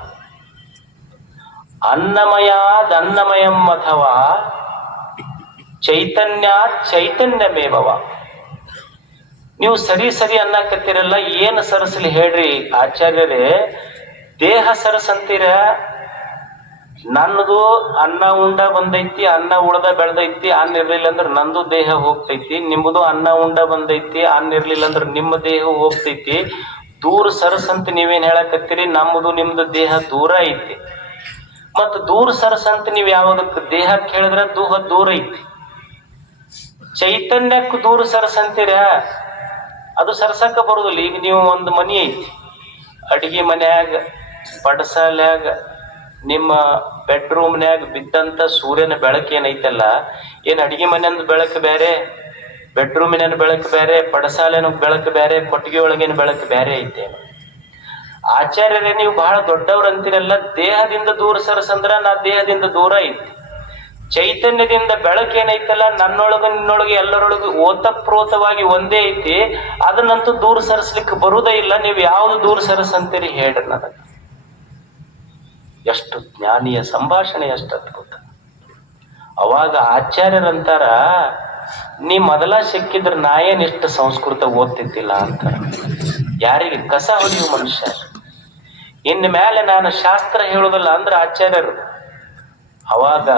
ಅನ್ನಮಯಾದ್ ಅನ್ನಮಯಂ ಅಥವಾ ಚೈತನ್ಯಾತ್ ಚೈತನ್ಯಮೇವವ. ನೀವು ಸರಿ ಸರಿ ಅನ್ನಕತ್ತಿರಲ್ಲ, ಏನು ಸರಸಲಿ ಹೇಳ್ರಿ ಆಚಾರ್ಯರೇ? ದೇಹ ಸರಸಂತೀರ? ನನ್ನದು ಅನ್ನ ಉಂಡ ಬಂದೈತಿ, ಅನ್ನ ಉಳ್ದ ಬೆಳ್ದೈತಿ, ಅನ್ನ ಇರ್ಲಿಲ್ಲ ಅಂದ್ರೆ ನಂದು ದೇಹ ಹೋಗ್ತೈತಿ. ನಿಮ್ಮದು ಅನ್ನ ಉಂಡ ಬಂದೈತಿ, ಅನ್ನ ಇರ್ಲಿಲ್ಲ ಅಂದ್ರೆ ನಿಮ್ಮ ದೇಹ ಹೋಗ್ತೈತಿ. ದೂರ ಸರಸಂತ ನೀವೇನ್ ಹೇಳಕತ್ತೀರಿ? ನಮ್ಮದು ನಿಮ್ದು ದೇಹ ದೂರ ಐತಿ. ಮತ್ ದೂರ ಸರಸಂತ ನೀವ್ ಯಾವ್ದಕ್ ದೇಹಕ್ಕೆ ಹೇಳಿದ್ರೆ ದೂರ ಐತಿ. ಚೈತನ್ಯಕ್ಕೂ ದೂರ ಸರಸಂತೀರ? ಅದು ಸರ್ಸಕ್ಕ ಬರುದಿಲ್ಲ. ಈಗ ನೀವು ಒಂದು ಮನಿ ಐತಿ, ಅಡಿಗೆ ಮನ್ಯಾಗ, ಪಡಸಾಲ್ಯಾಗ, ನಿಮ್ಮ ಬೆಡ್ರೂಮ್ನ್ಯಾಗ ಬಿದ್ದಂತ ಸೂರ್ಯನ ಬೆಳಕು ಏನೈತಲ್ಲ, ಏನ್ ಅಡಿಗೆ ಮನೆಯಂದ ಬೆಳಕು ಬೇರೆ, ಬೆಡ್ರೂಮಿನ ಬೆಳಕು ಬೇರೆ, ಪಡಸಾಲೆನ ಬೆಳಕು ಬೇರೆ, ಕೊಟ್ಟಿಗೆ ಒಳಗಿನ ಬೆಳಕು ಬೇರೆ ಐತೆ. ಆಚಾರ್ಯರೇ, ನೀವು ಬಹಳ ದೊಡ್ಡವ್ರು ಅಂತೀರಲ್ಲ, ದೇಹದಿಂದ ದೂರ ಸರಸಂದ್ರ ನಾ ದೇಹದಿಂದ ದೂರ ಐತಿ. ಚೈತನ್ಯದಿಂದ ಬೆಳಕೇನೈತಲ್ಲ, ನನ್ನೊಳಗ ನಿನ್ನೊಳಗೆ ಎಲ್ಲರೊಳಗೆ ಓತಪ್ರೋತವಾಗಿ ಒಂದೇ ಐತಿ. ಅದನ್ನಂತೂ ದೂರ ಸರಿಸ್ಲಿಕ್ಕೆ ಬರುವುದೇ ಇಲ್ಲ. ನೀವು ಯಾವ್ದು ದೂರ ಸರಿಸಂತೀರಿ ಹೇಳ್ರಿ ನನಗ. ಎಷ್ಟು ಜ್ಞಾನಿಯ ಸಂಭಾಷಣೆ, ಎಷ್ಟು ಅದ್ಭುತ. ಅವಾಗ ಆಚಾರ್ಯರಂತಾರ, ನೀ ಮೊದಲ ಸಿಕ್ಕಿದ್ರ ನಾ ಏನ್ ಇಷ್ಟು ಸಂಸ್ಕೃತ ಓದ್ತಿದ್ದಿಲ್ಲ ಅಂತಾರ. ಯಾರಿಗೆ? ಕಸ ಹೊಡೆಯುವ ಮನುಷ್ಯ. ಇನ್ ಮೇಲೆ ನಾನು ಶಾಸ್ತ್ರ ಹೇಳುದಿಲ್ಲ ಅಂದ್ರ ಆಚಾರ್ಯರು. ಅವಾಗ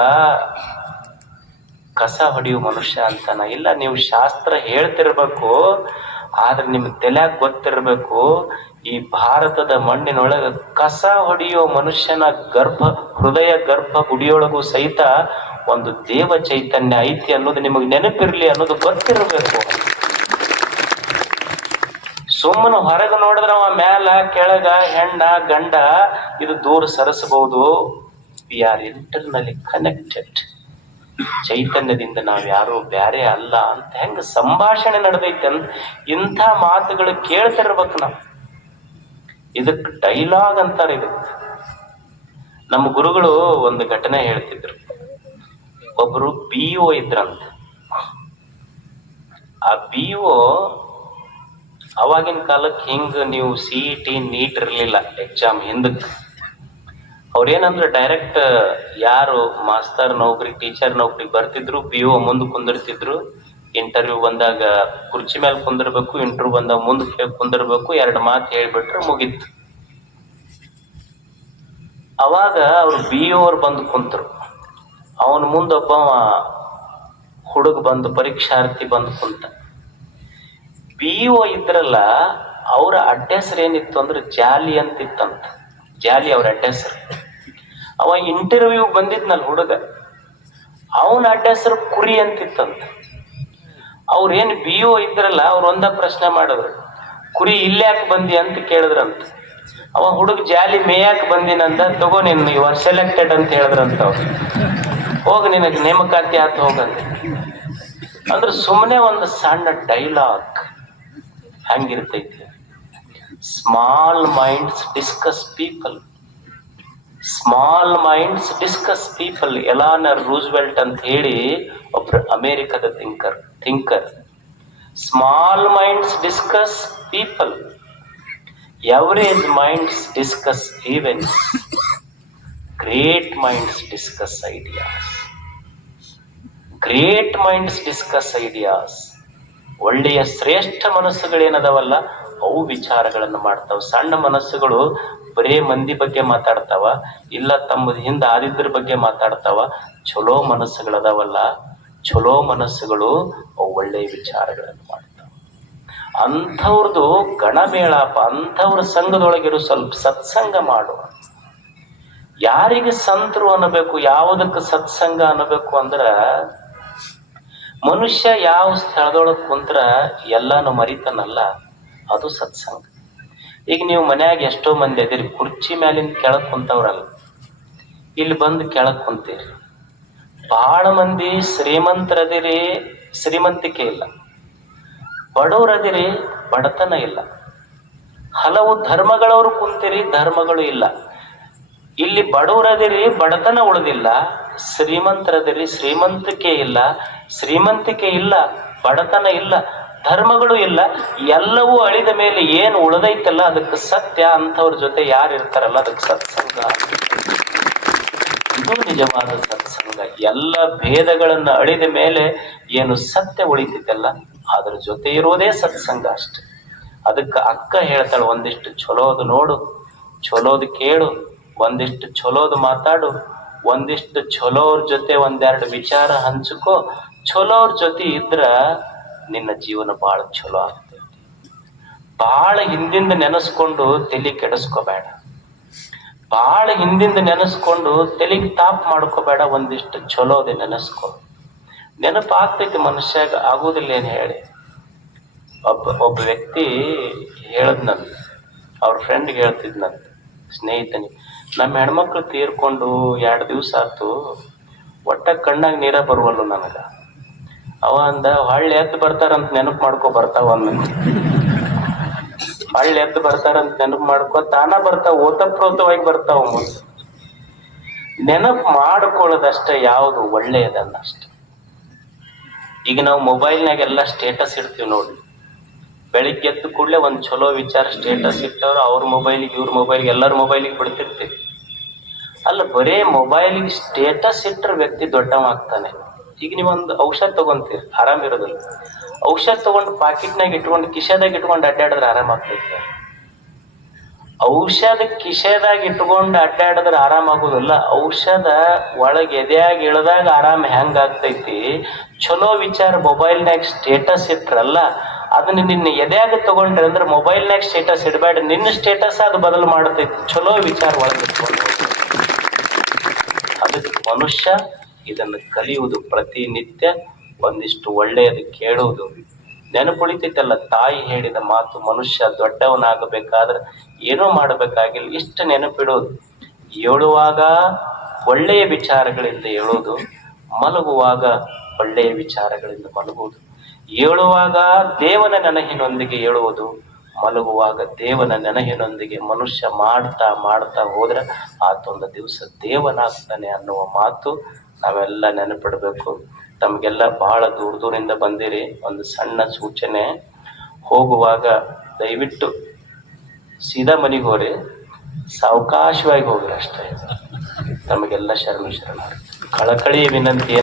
ಕಸ ಹೊಡೆಯುವ ಮನುಷ್ಯ ಅಂತಾನ. ಇಲ್ಲ, ನೀವು ಶಾಸ್ತ್ರ ಹೇಳ್ತಿರ್ಬೇಕು, ಆದ್ರೆ ನಿಮ್ ತಲೆಯಾಗ ಗೊತ್ತಿರ್ಬೇಕು, ಈ ಭಾರತದ ಮಣ್ಣಿನೊಳಗ ಕಸ ಹೊಡೆಯೋ ಮನುಷ್ಯನ ಹೃದಯ ಗರ್ಭ ಗುಡಿಯೊಳಗೂ ಸಹಿತ ಒಂದು ದೇವ ಚೈತನ್ಯ ಐತಿ ಅನ್ನೋದು ನಿಮಗ್ ನೆನಪಿರ್ಲಿ ಅನ್ನೋದು ಗೊತ್ತಿರಬೇಕು. ಸುಮ್ಮನೆ ಹೊರಗೆ ನೋಡಿದ್ರ ಅವ ಮ್ಯಾಲ ಕೆಳಗ ಹೆಣ್ಣ ಗಂಡ ಇದು ದೂರ ಸರಿಸಬಹುದು. We are internally connected. ಚೈತನ್ಯದಿಂದ ನಾವ್ ಯಾರು ಬ್ಯಾರೆ ಅಲ್ಲ ಅಂತ ಹೆಂಗ ಸಂಭಾಷಣೆ ನಡೆದೈತೆ ಅಂತ ಇಂಥ ಮಾತುಗಳು ಕೇಳ್ತಿರ್ಬೇಕು ನಾವು. ಇದಕ್ ಡೈಲಾಗ್ ಅಂತಾರೆ. ಇದಕ್ ನಮ್ಮ ಗುರುಗಳು ಒಂದು ಘಟನೆ ಹೇಳ್ತಿದ್ರು. ಒಬ್ರು BO ಇದ್ರಂತ. ಆ BO ಅವಾಗಿನ ಕಾಲಕ್ಕೆ ಹಿಂಗ ನೀವು CET ನೀಟ್ ಇರ್ಲಿಲ್ಲ ಎಕ್ಸಾಮ್ ಹಿಂದಕ್. ಅವ್ರೇನಂದ್ರೆ ಡೈರೆಕ್ಟ್ ಯಾರು ಮಾಸ್ತರ್ ನೌಕರಿ ಟೀಚರ್ ನೌಕರಿ ಬರ್ತಿದ್ರು BO ಮುಂದೆ ಕುಂದಿರ್ತಿದ್ರು. ಇಂಟರ್ವ್ಯೂ ಬಂದಾಗ ಕುರ್ಚಿ ಮೇಲೆ ಕುಂದಿರ್ಬೇಕು, ಇಂಟರ್ವ್ಯೂ ಬಂದಾಗ ಮುಂದೆ ಕುಂದಿರ್ಬೇಕು, 2 ಮಾತು ಹೇಳ್ಬಿಟ್ರೆ ಮುಗೀತು. ಅವಾಗ ಅವ್ರು BO ಅವ್ರು ಬಂದು ಕುಂತರು. ಅವನ ಮುಂದೊಬ್ಬ ಹುಡುಗ ಬಂದು ಪರೀಕ್ಷಾರ್ಥಿ ಬಂದು ಕುಂತ. BO ಇದ್ರಲ್ಲ ಅವ್ರ ಅಡ್ಡೆಸರು ಏನಿತ್ತು ಅಂದ್ರೆ ಜಾಲಿ ಅಂತಿತ್ತಂತ. ಜಾಲಿ ಅವ್ರ ಅಡ್ಡೆಸರು. ಅವ ಇಂಟರ್ವ್ಯೂ ಬಂದಿದ್ನಲ್ಲ ಹುಡುಗ, ಅವನ ಅಡ್ಡೆಸರು ಕುರಿ ಅಂತಿತ್ತಂತ. ಅವ್ರೇನ್ BO ಇದ್ರಲ್ಲ ಅವ್ರ ಒಂದ ಪ್ರಶ್ನೆ ಮಾಡಿದ್ರು, ಕುರಿ ಇಲ್ಯಾಕೆ ಬಂದಿ ಅಂತ ಕೇಳಿದ್ರಂತ. ಅವ ಹುಡುಗ ಜಾಲಿ ಮೇಯಾಕ್ ಬಂದಿನಂದ, ತಗೋ ನಿನ್ನ ಯು ಆರ್ ಸೆಲೆಕ್ಟೆಡ್ ಅಂತ ಹೇಳಿದ್ರಂತ. ಅವ್ರು ಹೋಗ ನಿನಗೆ ನೇಮಕಾತಿ ಆತ ಹೋಗಂತ. ಅಂದ್ರೆ ಸುಮ್ಮನೆ ಒಂದು ಸಣ್ಣ ಡೈಲಾಗ್ ಹಂಗಿರ್ತೈತಿ. Small minds discuss people. Small minds discuss people. Eleanor Roosevelt ಅಂತ ಹೇಳಿ ಒಬ್ರು ಅಮೆರಿಕದ thinker. Small minds discuss people, average minds discuss events, great minds discuss ideas. Great minds discuss ideas. ಒಳ್ಳೆಯ ಶ್ರೇಷ್ಠ ಮನಸ್ಸುಗಳೇನದವಲ್ಲ ಅವು ವಿಚಾರಗಳನ್ನು ಮಾಡ್ತಾವ. ಸಣ್ಣ ಮನಸ್ಸುಗಳು ಬರೇ ಮಂದಿ ಬಗ್ಗೆ ಮಾತಾಡ್ತಾವ, ಇಲ್ಲ ತಮ್ಮ ಹಿಂದ ಆದಿದ್ರ ಬಗ್ಗೆ ಮಾತಾಡ್ತಾವ. ಚಲೋ ಮನಸ್ಸುಗಳದಾವಲ್ಲ, ಚಲೋ ಮನಸ್ಸುಗಳು ಅವು ಒಳ್ಳೆಯ ವಿಚಾರಗಳನ್ನು ಮಾಡ್ತಾವ. ಅಂಥವ್ರದ್ದು ಗಣಮೇಳಾಪ. ಅಂಥವ್ರ ಸಂಘದೊಳಗಿರು ಸ್ವಲ್ಪ ಸತ್ಸಂಗ ಮಾಡುವ. ಯಾರಿಗೆ ಸಂತರು ಅನ್ನಬೇಕು, ಯಾವುದಕ್ಕೆ ಸತ್ಸಂಗ ಅನ್ನಬೇಕು ಅಂದ್ರ, ಮನುಷ್ಯ ಯಾವ ಸ್ಥಳದೊಳಗೆ ಕುಂತ್ರ ಎಲ್ಲಾನು ಮರಿತಾನಲ್ಲ, ಅದು ಸತ್ಸಂಗ. ಈಗ ನೀವು ಮನ್ಯಾಗ ಎಷ್ಟೋ ಮಂದಿ ಅದಿರಿ, ಕುರ್ಚಿ ಮ್ಯಾಲಿಂದ ಕೆಳಗ್ ಕುಂತವ್ರಲ್ಲ, ಇಲ್ಲಿ ಬಂದು ಕೆಳಗ್ ಕುಂತೀರಿ. ಬಹಳ ಮಂದಿ ಶ್ರೀಮಂತರದಿರಿ, ಶ್ರೀಮಂತಿಕೆ ಇಲ್ಲ. ಬಡವರದಿರಿ, ಬಡತನ ಇಲ್ಲ. ಹಲವು ಧರ್ಮಗಳವರು ಕುಂತೀರಿ, ಧರ್ಮಗಳು ಇಲ್ಲ. ಇಲ್ಲಿ ಬಡವರದಿರಿ, ಬಡತನ ಉಳಿದಿಲ್ಲ. ಶ್ರೀಮಂತರದಿರಿ, ಶ್ರೀಮಂತಿಕೆ ಇಲ್ಲ. ಶ್ರೀಮಂತಿಕೆ ಇಲ್ಲ, ಬಡತನ ಇಲ್ಲ, ಧರ್ಮಗಳು ಇಲ್ಲ. ಎಲ್ಲವೂ ಅಳಿದ ಮೇಲೆ ಏನು ಉಳಿದೈತಲ್ಲ ಅದಕ್ಕೆ ಸತ್ಯ. ಅಂಥವ್ರ ಜೊತೆ ಯಾರು ಇರ್ತಾರಲ್ಲ ಅದಕ್ಕೆ ಸತ್ಸಂಗ. ಇದು ನಿಜವಾದ ಸತ್ಸಂಗ. ಎಲ್ಲ ಭೇದಗಳನ್ನ ಅಳಿದ ಮೇಲೆ ಏನು ಸತ್ಯ ಉಳಿತೈತಲ್ಲ ಅದ್ರ ಜೊತೆ ಇರೋದೇ ಸತ್ಸಂಗ ಅಷ್ಟೆ. ಅದಕ್ಕೆ ಅಕ್ಕ ಹೇಳ್ತಾಳೆ, ಒಂದಿಷ್ಟು ಚಲೋದು ನೋಡು, ಚಲೋದು ಕೇಳು, ಒಂದಿಷ್ಟು ಚಲೋದು ಮಾತಾಡು, ಒಂದಿಷ್ಟು ಚಲೋವ್ರ ಜೊತೆ 1-2 ವಿಚಾರ ಹಂಚ್ಕೋ. ಚಲೋವ್ರ ಜೊತೆ ಇದ್ರ ನಿನ್ನ ಜೀವನ ಬಹಳ ಚಲೋ ಆಗ್ತೈತಿ. ಬಹಳ ಹಿಂದಿಂದ ನೆನೆಸ್ಕೊಂಡು ತಲೆ ಕೆಡಿಸ್ಕೋಬೇಡ. ಬಹಳ ಹಿಂದಿಂದ ನೆನೆಸ್ಕೊಂಡು ತಲೆಗೆ ತಾಪ್ ಮಾಡ್ಕೋಬೇಡ. ಒಂದಿಷ್ಟು ಚಲೋದೆ ನೆನೆಸ್ಕೊ. ನೆನಪು ಆಗ್ತೈತಿ ಮನುಷ್ಯಾಗ, ಆಗುದಿಲ್ಲ ಏನ್ ಹೇಳಿ. ಒಬ್ಬ ವ್ಯಕ್ತಿ ಹೇಳದ್ನಂತ, ಅವ್ರ ಫ್ರೆಂಡ್ಗೆ ಹೇಳ್ತಿದ್ನಂತ, ಸ್ನೇಹಿತನಿಗೆ, ನಮ್ಮ ಹೆಣ್ಮಕ್ಳು ತೀರ್ಕೊಂಡು 2 ದಿವಸ ಆಯ್ತು, ಒಟ್ಟ ಕಣ್ಣಾಗ ನೀರ ಬರುವಲ್ಲು ನನಗ. ಅವ ಅಂದ, ಹೊಳ್ಳಿ ಎದ್ದು ಬರ್ತಾರಂತ ನೆನಪು ಮಾಡ್ಕೊ ಬರ್ತಾವ. ಹೊಳ್ಳಿ ಎದ್ದು ಬರ್ತಾರಂತ ನೆನಪು ಮಾಡ್ಕೊ, ತಾನ ಬರ್ತಾವ, ಓತಪ್ರೋತವಾಗಿ ಬರ್ತಾವ. ಮುಂದೆ ನೆನಪು ಮಾಡ್ಕೊಳ್ಳೋದಷ್ಟೇ ಯಾವುದು ಒಳ್ಳೆಯದಲ್ಲ ಅಷ್ಟೆ. ಈಗ ನಾವು ಮೊಬೈಲ್ನಾಗ ಎಲ್ಲ ಸ್ಟೇಟಸ್ ಇಡ್ತೀವಿ ನೋಡಿ. ಬೆಳಿಗ್ಗೆ ಎದ್ದು ಕೂಡಲೇ ಒಂದು ಚಲೋ ವಿಚಾರ ಸ್ಟೇಟಸ್ ಇಟ್ಟವ್ರು ಅವ್ರ ಮೊಬೈಲಿಗೆ, ಇವ್ರ ಮೊಬೈಲ್ಗೆ, ಎಲ್ಲರ ಮೊಬೈಲಿಗೆ ಬಿಡ್ತಿರ್ತೀವಿ. ಅಲ್ಲ, ಬರೇ ಮೊಬೈಲಿಗೆ ಸ್ಟೇಟಸ್ ಇಟ್ಟರೆ ವ್ಯಕ್ತಿ ದೊಡ್ಡವಾಗ್ತಾನೆ. ಈಗ ನೀವೊಂದು ಔಷಧ ತಗೊಂತೀರಿ, ಆರಾಮಿರೋದಿಲ್ಲ. ಔಷಧ ತಗೊಂಡು ಪಾಕೆಟ್ನಾಗ ಇಟ್ಕೊಂಡು ಕಿಶೆದಾಗ ಇಟ್ಕೊಂಡು ಅಡ್ಡಾಡಿದ್ರೆ ಆರಾಮಾಗ್ತೈತೆ. ಔಷಧ ಕಿಶೆದಾಗ ಇಟ್ಕೊಂಡು ಅಡ್ಡಾಡಿದ್ರೆ ಆರಾಮಾಗೋದಿಲ್ಲ. ಔಷಧ ಒಳಗೆ ಎದೆಯಾಗಿ ಇಳಿದಾಗ ಆರಾಮ ಹೆಂಗಾಗ್ತೈತಿ, ಚಲೋ ವಿಚಾರ ಮೊಬೈಲ್ನಾಗ ಸ್ಟೇಟಸ್ ಇಟ್ರಲ್ಲ ಅದನ್ನ ನಿನ್ನ ಎದೆಯಾಗ ತಗೊಂಡ್ರೆ ಅಂದ್ರೆ ಮೊಬೈಲ್ನಾಗ ಸ್ಟೇಟಸ್ ಇಡಬೇಡ, ನಿನ್ನ ಸ್ಟೇಟಸ್ ಅದು ಬದಲು ಮಾಡ್ತೈತಿ. ಚಲೋ ವಿಚಾರ ಒಳಗಿಟ್ಕೊಂಡು ಅದಕ್ಕೆ ಮನುಷ್ಯ ಇದನ್ನು ಕಲಿಯುವುದು ಪ್ರತಿನಿತ್ಯ, ಒಂದಿಷ್ಟು ಒಳ್ಳೆಯದು ಕೇಳುವುದು. ನೆನಪುಳಿತೈತಲ್ಲ ತಾಯಿ ಹೇಳಿದ ಮಾತು, ಮನುಷ್ಯ ದೊಡ್ಡವನಾಗಬೇಕಾದ್ರೆ ಏನೋ ಮಾಡಬೇಕಾಗಿಲ್ಲ, ಇಷ್ಟು ನೆನಪಿಡೋದು. ಏಳುವಾಗ ಒಳ್ಳೆಯ ವಿಚಾರಗಳಿಂದ ಏಳೋದು, ಮಲಗುವಾಗ ಒಳ್ಳೆಯ ವಿಚಾರಗಳಿಂದ ಮಲಗುವುದು. ಏಳುವಾಗ ದೇವನ ನೆನಹಿನೊಂದಿಗೆ ಏಳುವುದು, ಮಲಗುವಾಗ ದೇವನ ನೆನಹಿನೊಂದಿಗೆ ಮನುಷ್ಯ ಮಾಡ್ತಾ ಮಾಡ್ತಾ ಹೋದ್ರೆ ಆತೊಂದು ದಿವಸ ದೇವನಾಗ್ತಾನೆ ಅನ್ನುವ ಮಾತು ನಾವೆಲ್ಲ ನೆನಪಿಡ್ಬೇಕು. ತಮಗೆಲ್ಲ ಬಹಳ ದೂರ ದೂರಿಂದ ಬಂದಿರಿ. ಒಂದು ಸಣ್ಣ ಸೂಚನೆ, ಹೋಗುವಾಗ ದಯವಿಟ್ಟು ಸೀದಾ ಮನೆಗೆ ಹೋಗ್ರಿ, ಸಾವಕಾಶವಾಗಿ ಹೋಗ್ರಿ ಅಷ್ಟೇ. ತಮಗೆಲ್ಲ ಶರಣ ಕಳಕಳಿಯ ವಿನಂತಿ.